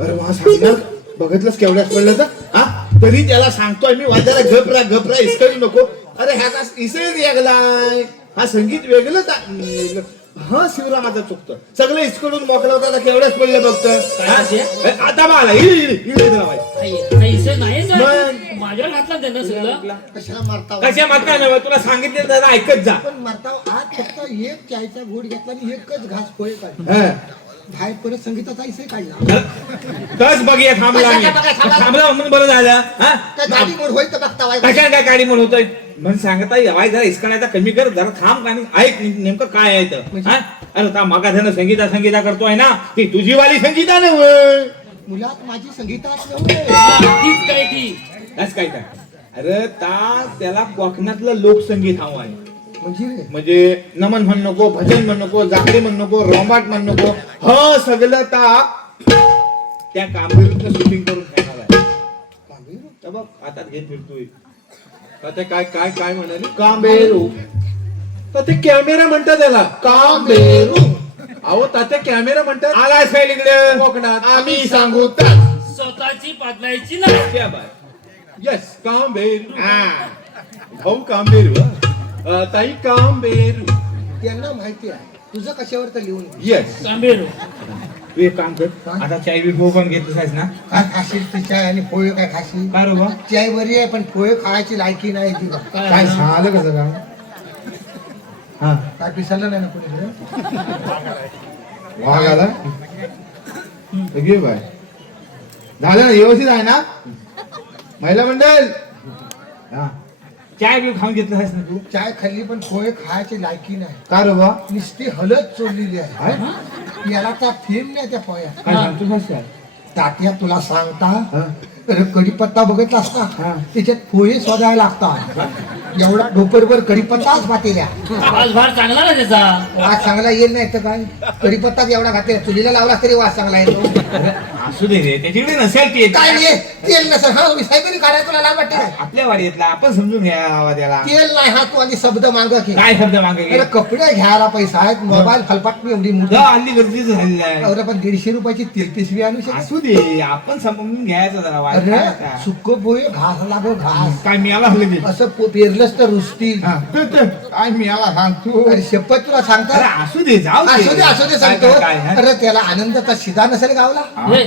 अरे वा सांगणार बघितलंच केवढ्याच पडलं तर हा तरी त्याला सांगतोय मी वाजायला घबरा इसकळू नको. अरे ह्याचा इसळ वेगलाय हा संगीत वेगळंच हा शिवरामाचं चुकतं सगळं इसकडून मोकळं होता केवढ्याच पडलं बघतं. आता मला पैसे नाही मग. माझ्यावर घातला त्यांना सगळं. कशाला मारता कशा मागता नव्हे तुला सांगितलं दादा ऐकत जा. पण मारता आज फक्त एक चायचा घोट घेतला आणि एकच घास पोहे काढला. हं. बाहेर परत संगीताचा इसे काढला. तस बघूया थांबला आम्ही. थांबला म्हणून बरं झालं हा काय गाडी मोड होईल तर बघता वाय. कशा काय गाडी म्हणून होतोय म्हणून सांगता येवाय जरा इसकण्याचा कमी कर जरा थांब आणि ऐक नेमकं काय आहे तर हा? अरे ता मागा त्यानं संगीता करतोय ना ती तुझी वाली संगीता नव्हे. मुलात माझी संगीतात नव्हे. तीच काय ती that's काय काय अरे ता त्याला कोकणातलं लोकसंगीत हवं आहे. म्हणजे म्हणजे नमन म्हण नको भजन म्हण नको जागरी म्हण नको रोमाट म्हण नको ह सगळं ता त्या कामगिरीचं शूटिंग करून घेणार आहे. तर बघ आता घेत फिरतोय तात्या काय काय काय म्हणाले? कांबेरू तर ते कॅमेरा म्हणतात त्याला. कांबेरू अहो तात्या कॅमेरा म्हणतात आला असेल इकडे कोकणात. आम्ही सांगू तर स्वतःची पातळायची नाही. येस कांबेरू. हा. भाऊ कांबेरू. ताई कांबेरू. त्यांना माहिती आहे तुझं कशावर तर लिहून घे. येस. कांबेरू तू एक काम कर आता चाय बी पण घेतलं आहेस ना काय खाशील ती चाय आणि पोहे काय खाशील? काय रे बा चाय बरी आहे पण पोहे खायची लायकी नाही तुला. काय झालं कसं काय हा काय पिसालं नाही ना कोणी? वाघ आला घे बाय झालं ना व्यवस्थित आहे ना महिला मंडळ हा चाय बी खाऊन घेतलं आहेस ना तू चाय खाल्ली पण पोहे खायची लायकी नाही. का रे बा नुसती हलत चोरलेली आहे. याला त्या फिल्म नाही त्या पोह्या. काय सांगतो काय तात्या तुला सांगता हा कढीपत्ता बघितलास हा. का त्याच्यात पोहे शोधायला लागतात. एवढा डोकरभर कढीपत्ताच भातेल्या. आज भार चांगला ना त्याचा. वास चांगला येईल नाही तर काय कढीपत्ताच एवढा घातलेला चुलीला लावला तरी वास चांगला येतो. असू दे रे त्याच्याकडे नसेल ते काय नाही तेल नसेल हा विसाय तरी काढायला तुला लाभ वाटते काय? आपल्या वाडीतला आपण समजून घ्या आवाज याला तेल नाही हा तू आधी शब्द माग की काय शब्द मागे अरे कपडे घ्यायला पैसा आहेत मोबाईल फलपाट मी एवढी मोठी हल्ली गरजेचं झालेलं आहे अरे पण 150 रुपयाची तेल पिशवी आणू शकतो. असू दे आपण समजून घ्यायचं जरा वाईट अरे काय आता? सुक्क पोहे घास लागो घास काय मिळाला हल्ली असं पेरलंच तर रुसती. काय मिळाला सांगतो अरे शपथ तुला अरे सांगता असू दे जाऊ असू दे सांगतो. काय हा? अरे त्याला आनंदाचा शिदा नसेल गावला. होय.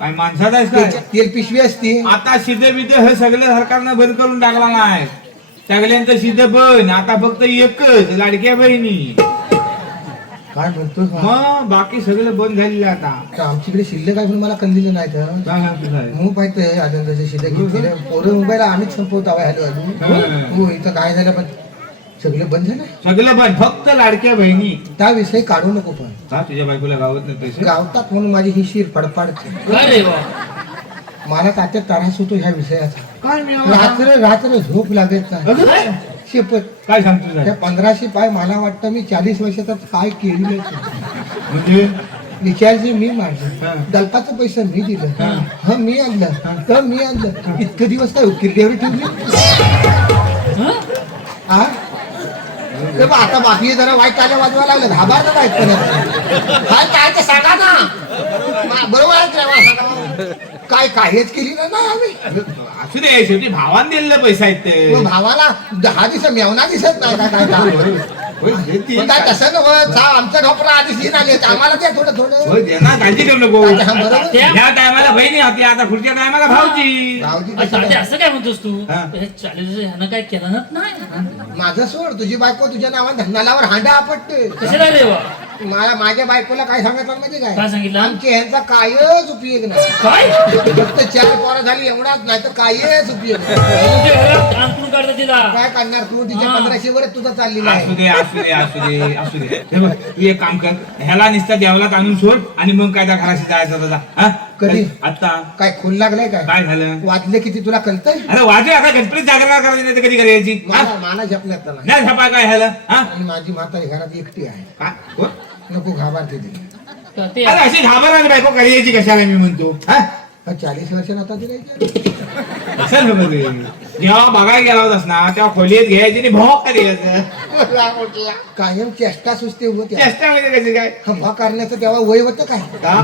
काय माणसात आहेस काय त्याच्यात तेल पिशवी असते. आता शिदे बिदे हे सगळे सरकारनं बंद करून टाकला नाही सगळ्यांचं शिदे बंद आता फक्त एकच लाडक्या बहिणी काय म्हणतो मग बाकी सगळं बंद झालेलं आहे आता. आमच्याकडे शिल्लक आहे पण मला कळलेलं नाही तर काय सांगतो साहेब? मग पाहिजे आनंदाचे शिल्लक घेतलेले पोरं मोबाईल आम्हीच संपवत हॅलो हो इथं काय झालं पण सगळं बंद झालं सगळं बंद, फक्त लाडक्या बहिणी. त्या विषयी काढू नको पण हा तुझ्या बायकोला गावत नाही पैसे? गावतात म्हणून माझी ही शीर पडपाडते अरे वा मला तात्या त्रास होतो ह्या विषयाचा काय मी रात्र रात्र झोप लागत नाही शेपट काय सांगतो त्या साहेब? 1500 पाय मला वाटतं मी 40 वर्षात काय केलेलं म्हणजे विचारचे मी मारले दलपाचं पैसे मी दिलं हा मी आणलं तर मी आणलं इतकं दिवस काय किरड्यावर ठेवली हा ते बा आता बाकी जरा वाईट आल्या वाजवा लागलं घाबरलं काय काय काय ते सांगा ना बरोबर आहे की नाही सांगा? काय काहीच केली ना आम्ही असू दे, शेवटी भावान दिलेलं पैसा आहेत ते. मग भावाला 10 दिवस मेवना दिसत नाही काय काय होय, हे ती- पण काय तसं नव्हतं आमचं ढोपरा आधी सीन आले आम्हाला ते थोडं थोडं होय, दे ना, काळजी करू नको. हा, बरोबर त्या- ह्या टायमाला बहिणी होती, आता पुढच्या टायमाला भाऊजी. रावजी अरे कसं तात्या, असं काय म्हणतोस तू हा. हे 40 ह्यानं काय केलं नाही माझं सोड तुझी बायको तुझ्या नावाने धन्नालावर हांडा आपटते कशाला रे वा माझ्या बायकोला काय सांगितलं माहिती काय काय सांगितलं? आमची ह्यांचा कायच उपयोग नाही काय फक्त 4 पोरं झाली एवढाच नाही तर कायच उपयोग नाही. तुमच्या घरात आणून काढतात तिला काय करणार तू तिच्या हा. 1500 वरच तुझा चाललेला असू आहे दे, असू दे, असू दे, असू दे. हे बघ, तू एक काम कर, ह्याला नुसता देवलात आणून सोड आणि मग काय त्या घराशी जायचं दादा. हा? कधी? आता काय खून लागलाय काय काय झालं? वाजले किती तुला कळतंय अरे वाजे आता गणपती जागरण करायची नाही तर कधी करायची? हा? मला झपण्यात नाही नाही झपाय काय झालं? हा? आणि माझी म्हातारी घरात एकटी आहे काय? हो? नको घाबरते ती तात्या, अरे अशी घाबरणार बायको करायची कशाला मी म्हणतो? हा? 40 वर्ष आता ती असं नको रे. जेव्हा बघायला गेला होतास ना तेव्हा खोलीत घ्यायची आणि भोग करायचं. कायम चेष्टा सुस्ती होत चेष्टा म्हणजे कशी काय? हवा करण्याचं तेव्हा वय होतं काय का?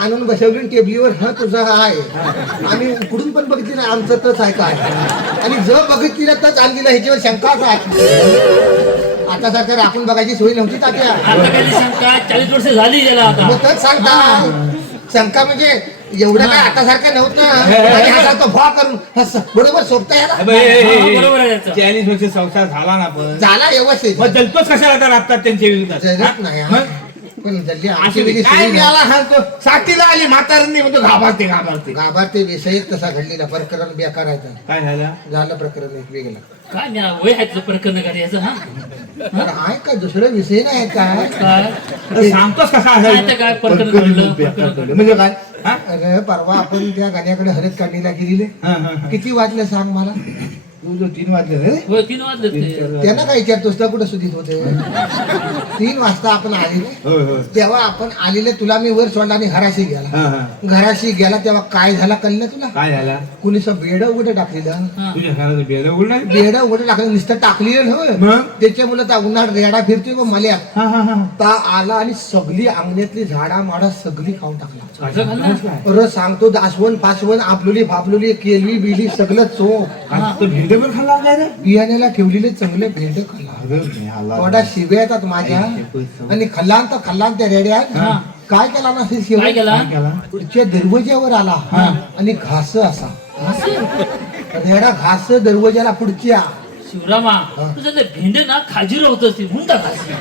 आणून बसवली टेबलीवर हा तुझा हा आहे आणि उकडून पण बघितली ना आमचं तच आहे काय आणि जर बघितली ना तच आणलेलं ह्याच्यावर शंकाच आहे आता सारखं राखून बघायची सोय नव्हती तात्या आता काही शंका 40 वर्ष झाली याला आता मग तच सांगता शंका म्हणजे एवढं काय आता सारखं नव्हतं आणि हा सारखं भा करून बरोबर सोबता याला अबे, ए, ए, ए, हा, बरोबर आहे त्याचं. 40 वर्ष संसार झाला ना पण झाला व्यवस्थित मग जलतोच कशाला आता राबतात त्यांच्या विरुद्धात? जगत नाही हा. मग? पण जल्ली आमची अशी वेगळी काय सोय मी नाही. याला सांगतो साथीला आली म्हातारीने म्हणतो घाबरते घाबरते. गाभारते विषय तसा घडलेला प्रकरण बेकार आहे काय झालं? झालं प्रकरण एक वेगळं काय मी वय आहे तुझं प्रकरण करायचं हा तर आहे का दुसरं विषय नाही काय काय अरे सांगतोस कसा काय ते काय प्रकरण घडलं प्रकरण म्हणजे काय? हा? अरे परवा आपण त्या गाण्याकडे हरत काढणीला गेलेले हा, हा, हा. किती वाजले सांग मला तू जो 3 वाजले रे? होय 3 वाजले ते त्यांना काय विचारतोस तर कुठं सुधीत होते 3 वाजता आपण आलेले होय होय. तेव्हा आपण आलेले तुला मी वर सोडला आणि घराशी गेला हा, हा. घराशी गेला तेव्हा काय झाला कळलं तुला काय झाला? कुणी बेड उघडं टाकलेलं हा. तुझ्या घराचं बेल उघडणार? बेड उघडं टाकलं नुसतं टाकलेलं नव्हे मग? त्याच्यामुळे त्या उन्हाळ रेडा फिरतोय व मला हा, हा, हा. ता आला आणि सगळी अंगण्यातली झाडा माडा सगळी खाऊन टाकला असं घालणार? अरे सांगतो दासवण फासवण आपलुली फापलुली केलवी बिली सगळं चोख आज तो भेंडे पण खाल्ला काय रे? बियाण्याला ठेवलेले चांगले भेंड खाल्ला अरे मी आला. थोडा शिव्या येतात माझ्या आणि खल्लान त्या रेड्या काय केला ना काय शिवाय केला केला? पुढच्या दरवाज्यावर आला आणि घास असा असं? रेडा घास दरवाजाला पुढच्या शिवरामा तुझं ते भेंडे ना खाजीर होत असते हुंडा खाजी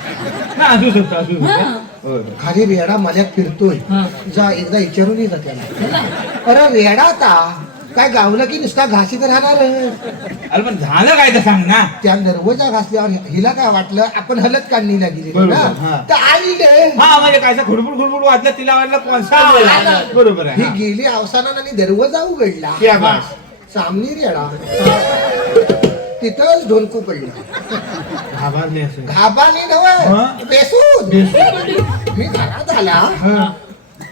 हा, असू शकतो असू शकतो. हा. होय. खाली रेडा मल्यात फिरतोय हा. जा एकदा विचारून ये जा त्याला अरे रेडा आता काय गावलं की नुसता घासीत राहणार अरे पण झालं काय तर सांग ना. त्या दरवाजा घासल्यावर हिला काय वाटलं आपण हलत काढणीला गेली बरोबर, ना हा. तर आलीले हा म्हणजे काय खुडबुड वाटलं तिला वाटलं कोणसा आला. बरोबर आहे ही हा. गेली अवसानानं आणि दरवाजा उघडला क्या बात. सामनी रेडा तिथंच ढोलकू पडला घाबरले असेल. घाबानी हा? नव्हे बेसूद मी घरात आला हा.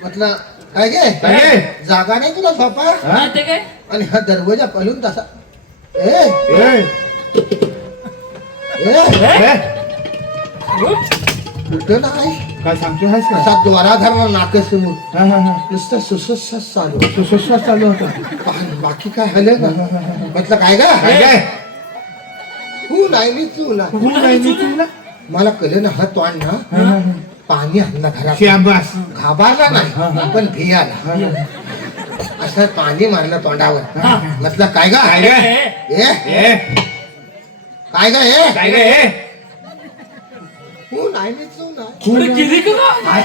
म्हटलं काय गे काय? जागा नाही तुला झोपा हा, ते काय आणि हा दरवाजा पलून तसा ए ए, ए ए, कुठं नाही काय सांगतो आहेस का? असा द्वारा धरला नाकसमोर हा, हा, हा. नुसतं सुसस चालू सुश्वास चालू होता. बाकी काय हलं ना म्हटलं काय गा काय काय? तू नाही मी तू ना तू नाही मी तू ना? मला कळलं ना हा तोंड ना पाणी आणला घरात शाबास. घाबरला नाही पण भियाला असं पाणी मारलं तोंडावर म्हटलं काय गा काय काय? ए ए, काय गा ए काय काय? ए? हो नाही मी चव नाही अरे किती का आय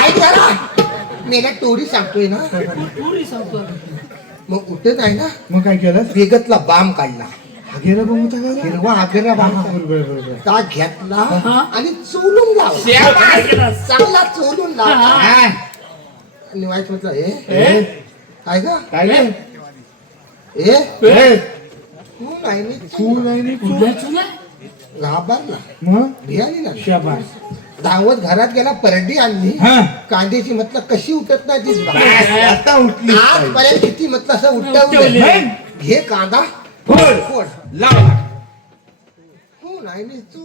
आय जरा मेला टोरी सांगतोय ना पुरी सांगतो मग उठत नाही ना मग काय केलं वेगतला बाम काढला गेला बघ होता का हिरवा हाकेरा बाम बरोबर ता घेतला हा. आणि चोलून लावला काय केलास? चांगला चोलून लावला हा. आणि वाईट म्हटलं ए? काय ग काय रे ए ए, तू नाही मी तू नाही नाही तू. उद्याच नाही घाबरला मग भियाली ना शाबास धावत घरात गेला परडी आणली हा. कांद्याची म्हटलं कशी उठत नाही तीच बघ. आता उठली आजपर्यंत किती म्हटलं असं उठवली. उठवलं घे कांदा फोड. फोड लाव हो नाही मी तू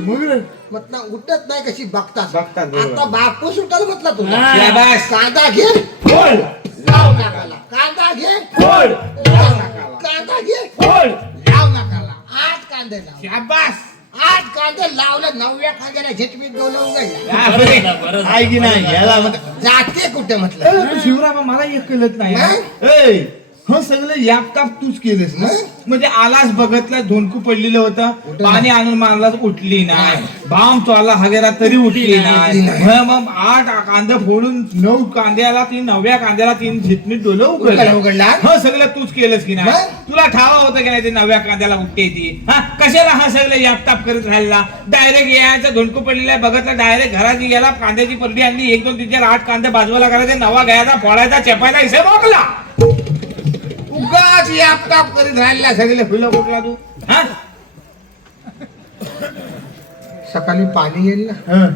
मग रे. म्हटलं उठत नाही कशी बघतात बघतात, बरोबर. आता बापूस उठल म्हटलं तुला हा. शाबास. कांदा घे फोड. लाव नाकाला कांदा घे फोड. लाव नाकाला कांदा घे फोड. लाव नाकाला आठ कांदे लाव शाबास. 8 कांदे लावलं 9व्या कांद्याला झिटमीट डोलवून गेला बरं झालं, बरं झालं. आहे की नाही याला म्हणते जाते कुठे म्हटलं शिवरामा मला एक कळत नाही नाही? ए, हो सगळं यापताप तूच केलंस ना नाही? म्हणजे आलास बघतला धोनकू पडलेलं होतं उठलं पाणी आणून मारलाच उठली नाही नाही. बाम चोरला हगेरा तरी उठली नाही नाही. मग 8 कांदा फोडून 9 कांद्याला 9व्या कांद्याला 3 झिटमीट डोलं उघडला. उघडला हो सगळं तूच केलंस की नाही नाही? तुला ठावा होतं की नाही ते 9व्या कांद्याला उठते ती हा कशाला हा सगळं यापताप करत राहिला डायरेक्ट यायचं धोनकू पडलेला बघतला डायरेक्ट घरात गेला कांद्याची परडी आणली 1 2 3 4 8 कांदे बाजूला करायचे नवा घ्यायचा फोडायचा चेपायचा इसे मोकला उगाच यापताप करीत राहिला सगळे फुलं कुठला तू हा सकाळी पाणी येईल ना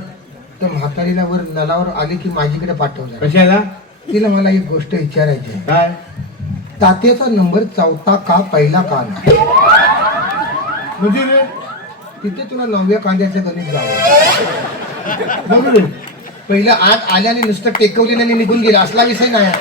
तर म्हातारीला वर नलावर आली की माझीकडे पाठवलं कशाला तिला मला एक गोष्ट विचारायची आहे. काय तात्याचा नंबर 4था का पहिला का नाही म्हणजे रे तिथे तुला 9व्या कांद्याचं गणित जावं बघ रे पहिलं आत आल्याने नुसतं टेकवलीने आणि निघून गेला असला विषय नाही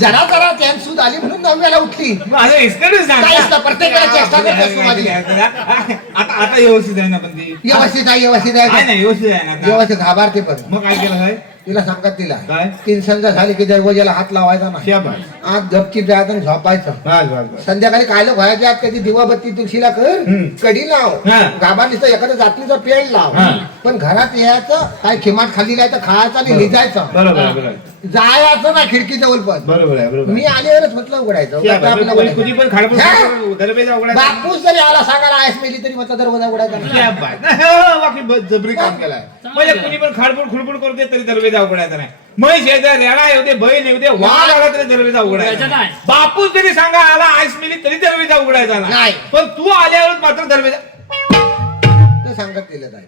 जरा जरा त्यान सूद आली म्हणून 9व्याला उठली माझं एक्सपिरियन्स सांग काय असतं? प्रत्येकाला चेष्टा करत असतो माझी. आता व्यवस्थित आहे ना पण ती व्यवस्थित आहे व्यवस्थित आहे आहे ना व्यवस्थित आहे ना आता? व्यवस्थित घाबारते पण मग काय केलं काय तिला सांगत तिला काय? 3 संध्या झाली की दरवाजाला हात लावायचा नाही शाबास. आज गपचीप जायचं आणि झोपायचं बस बस बस संध्याकाळी खायला व्हायच्या आत कधी दिवाबत्ती तुळशीला कर कडी लाव हा. गाभारणीचं एखाद्या जातीचं पेड लाव हा. पण घरात यायचं काय खिमाट खाली जायचं खायचं आणि निघायचं बरोबर आहे, बरोबर आहे. जायचं ना खिडकी जवळ पण बरोबर आहे बरोबर मी आल्यावरच म्हटलं उघडायचं शाबास. आपलं कोणी उघडायचं. पण खाडपूस हा. दरवेजा उघडायचा बापूस जरी आला सांगायला आयस मेली तरी म्हटलं दरवाजा उघडायचा नाही. शाबास. बाकी जबरी काम केलाय म्हणजे कुणी पण खाडपूड खुडपूड करते तरी दरवेजा उघडायचा नाही म्हैस येते रेडा येऊ दे बहीण येऊ दे वाघ आला तरी दरवेजा उघडायचा उघडायचा नाही. नाही. बापूस जरी सांगा आला आईस मिली तरी दरवेजा उघडायचा नाही नाही. पण तू आल्यावर मात्र दरवेजा तर सांगत दिलं जाईल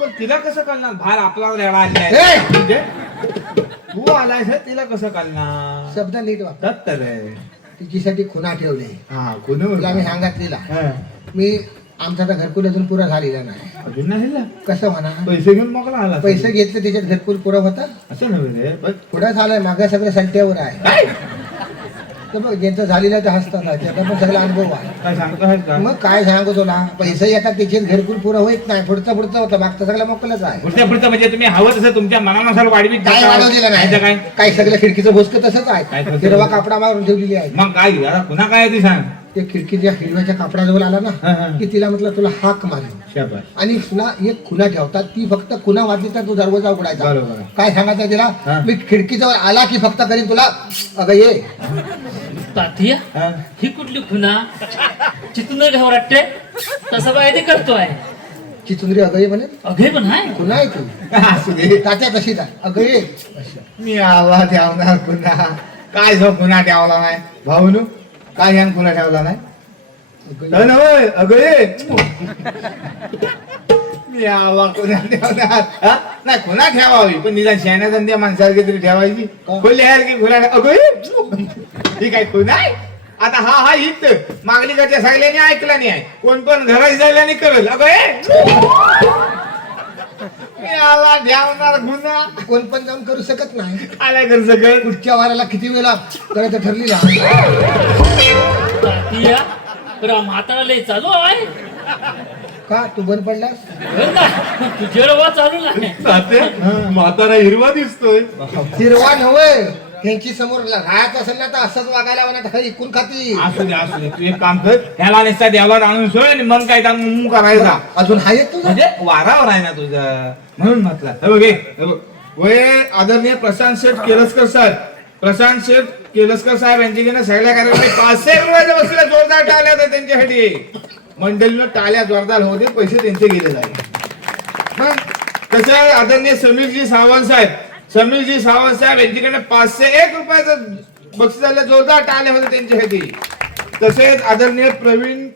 पण तिला कसं कळणार भार आपला रेडा आली ए! आहे म्हणजे तू आलायस हे तिला कसं कळणार शब्द नीट वापर तर तिच्यासाठी खुना ठेवले हा कोण तुला मी सांगत दिला मी आमचा तर घरकुल अजून पुरा झालेला नाही अजून नाही ना कसं म्हणा पैसे घेऊन मोकळा आला पैसे घेतले त्याच्यात घरकुल पुरा होता असं नव्हे रे पण पुढे झालंय मागे सगळं संट्यावर आहे तर बघ ज्यांचं झालेलं आहे ते हसतात आहे. त्याचा पण सगळा अनुभव आहे काय सांगतो आहेस का मग काय सांगू तुला पैसे येतात त्याच्यात घरकुल पुरा होत नाही पुढचं होतं मागचं सगळं मोकलच आहे पुढच्या पुढचं म्हणजे तुम्ही हवं तसं तुमच्या मनानुसार वाढवीत काय जाता. वाढवलेलं नाही तर नाही काय काही सगळं खिडकीचं भोसकं तसंच काय आहे करतो? हिरवा कापडा मारून ठेवलेली आहे मग काय घेऊ आता पुन्हा काय आहे ते सांग ते खिडकीच्या हिरव्याच्या कापडाजवळ आला हा, ना हा. की तिला म्हटलं तुला हाक मारेल शाबास. आणि तुला एक खुना ठेवतात ती फक्त खुना वाजली तर तू दरवाजा उघडायचा बरोबर आहे. काय सांगायचं हा. तिला मी खिडकीजवळ आला की फक्त करीन तुला अगं ये तात्या हा? ही कुठली खुना चितून घावराटे तसं काय ते करतोय चिचुंद्री अगं ये म्हणे अघे पण आहे खुना आहे तू असू दे. तात्या तशीच आहे अगं ये मी आला ठेवणार पुन्हा काय जो पुन्हा ठेवला नाही भाऊनू काय ह्यान पुन्हा ठेवला नाही अगं ये मी आवा पुन्हा ठेवणार हा? नाही पुन्हा ठेवावी पण निदान शहाण्या धंद्या माणसासारखी तरी ठेवायची खोली आहे की खुला अगं ये ठीक आहे खुना आहे आता हा हित मागणीकडच्या सगळ्यांनी ऐकला नाही आहे कोण पण घरात जायला करेल अगं ये मी आला ठेवणार गुन्हा कोण पण जाऊन करू शकत नाही आलाय कर सगळं पुढच्या वाराला किती वेळा करायचं ठरलेलं तात्या बरं म्हातारा लय चालू आहे का तू बंद पडलास बरं ना, तुझ्या रवा चालू नाही तात्या म्हातारा हिरवा दिसतोय हिरवा नव्हे त्यांची समोर राहायचं असेल ना तर असंच वागायला म्हणा तर इकून खाती. असू दे तू एक काम कर, ह्याला नुसता देवाला आणून सोय आणि मन काय मुंग करायचा. अजून हा येत तुझं म्हणजे वारावर आहे ना तुझं, म्हणून म्हटलं. हे बघ, हे बघ. वय आदरणीय प्रशांत शेठ केलसकर साहेब, प्रशांत शेठ केलसकर साहेब यांच्याकडे सगळ्या कार्यक्रमात 500 रुपयाच्या वस्तूला जोरदार टाळ्या होत्या त्यांच्यासाठी. मंडळीनं टाळ्या जोरदार होते, पैसे त्यांचे गेले जाईल. मग तसं आदरणीय समीरजी सावंत साहेब, समीरजी सावंत साहेब यांच्याकडे 501 रुपयाचं बक्षीस झालं, जोरदार टाळ्या होते त्यांच्यासाठी. तसेच आदरणीय प्रवीण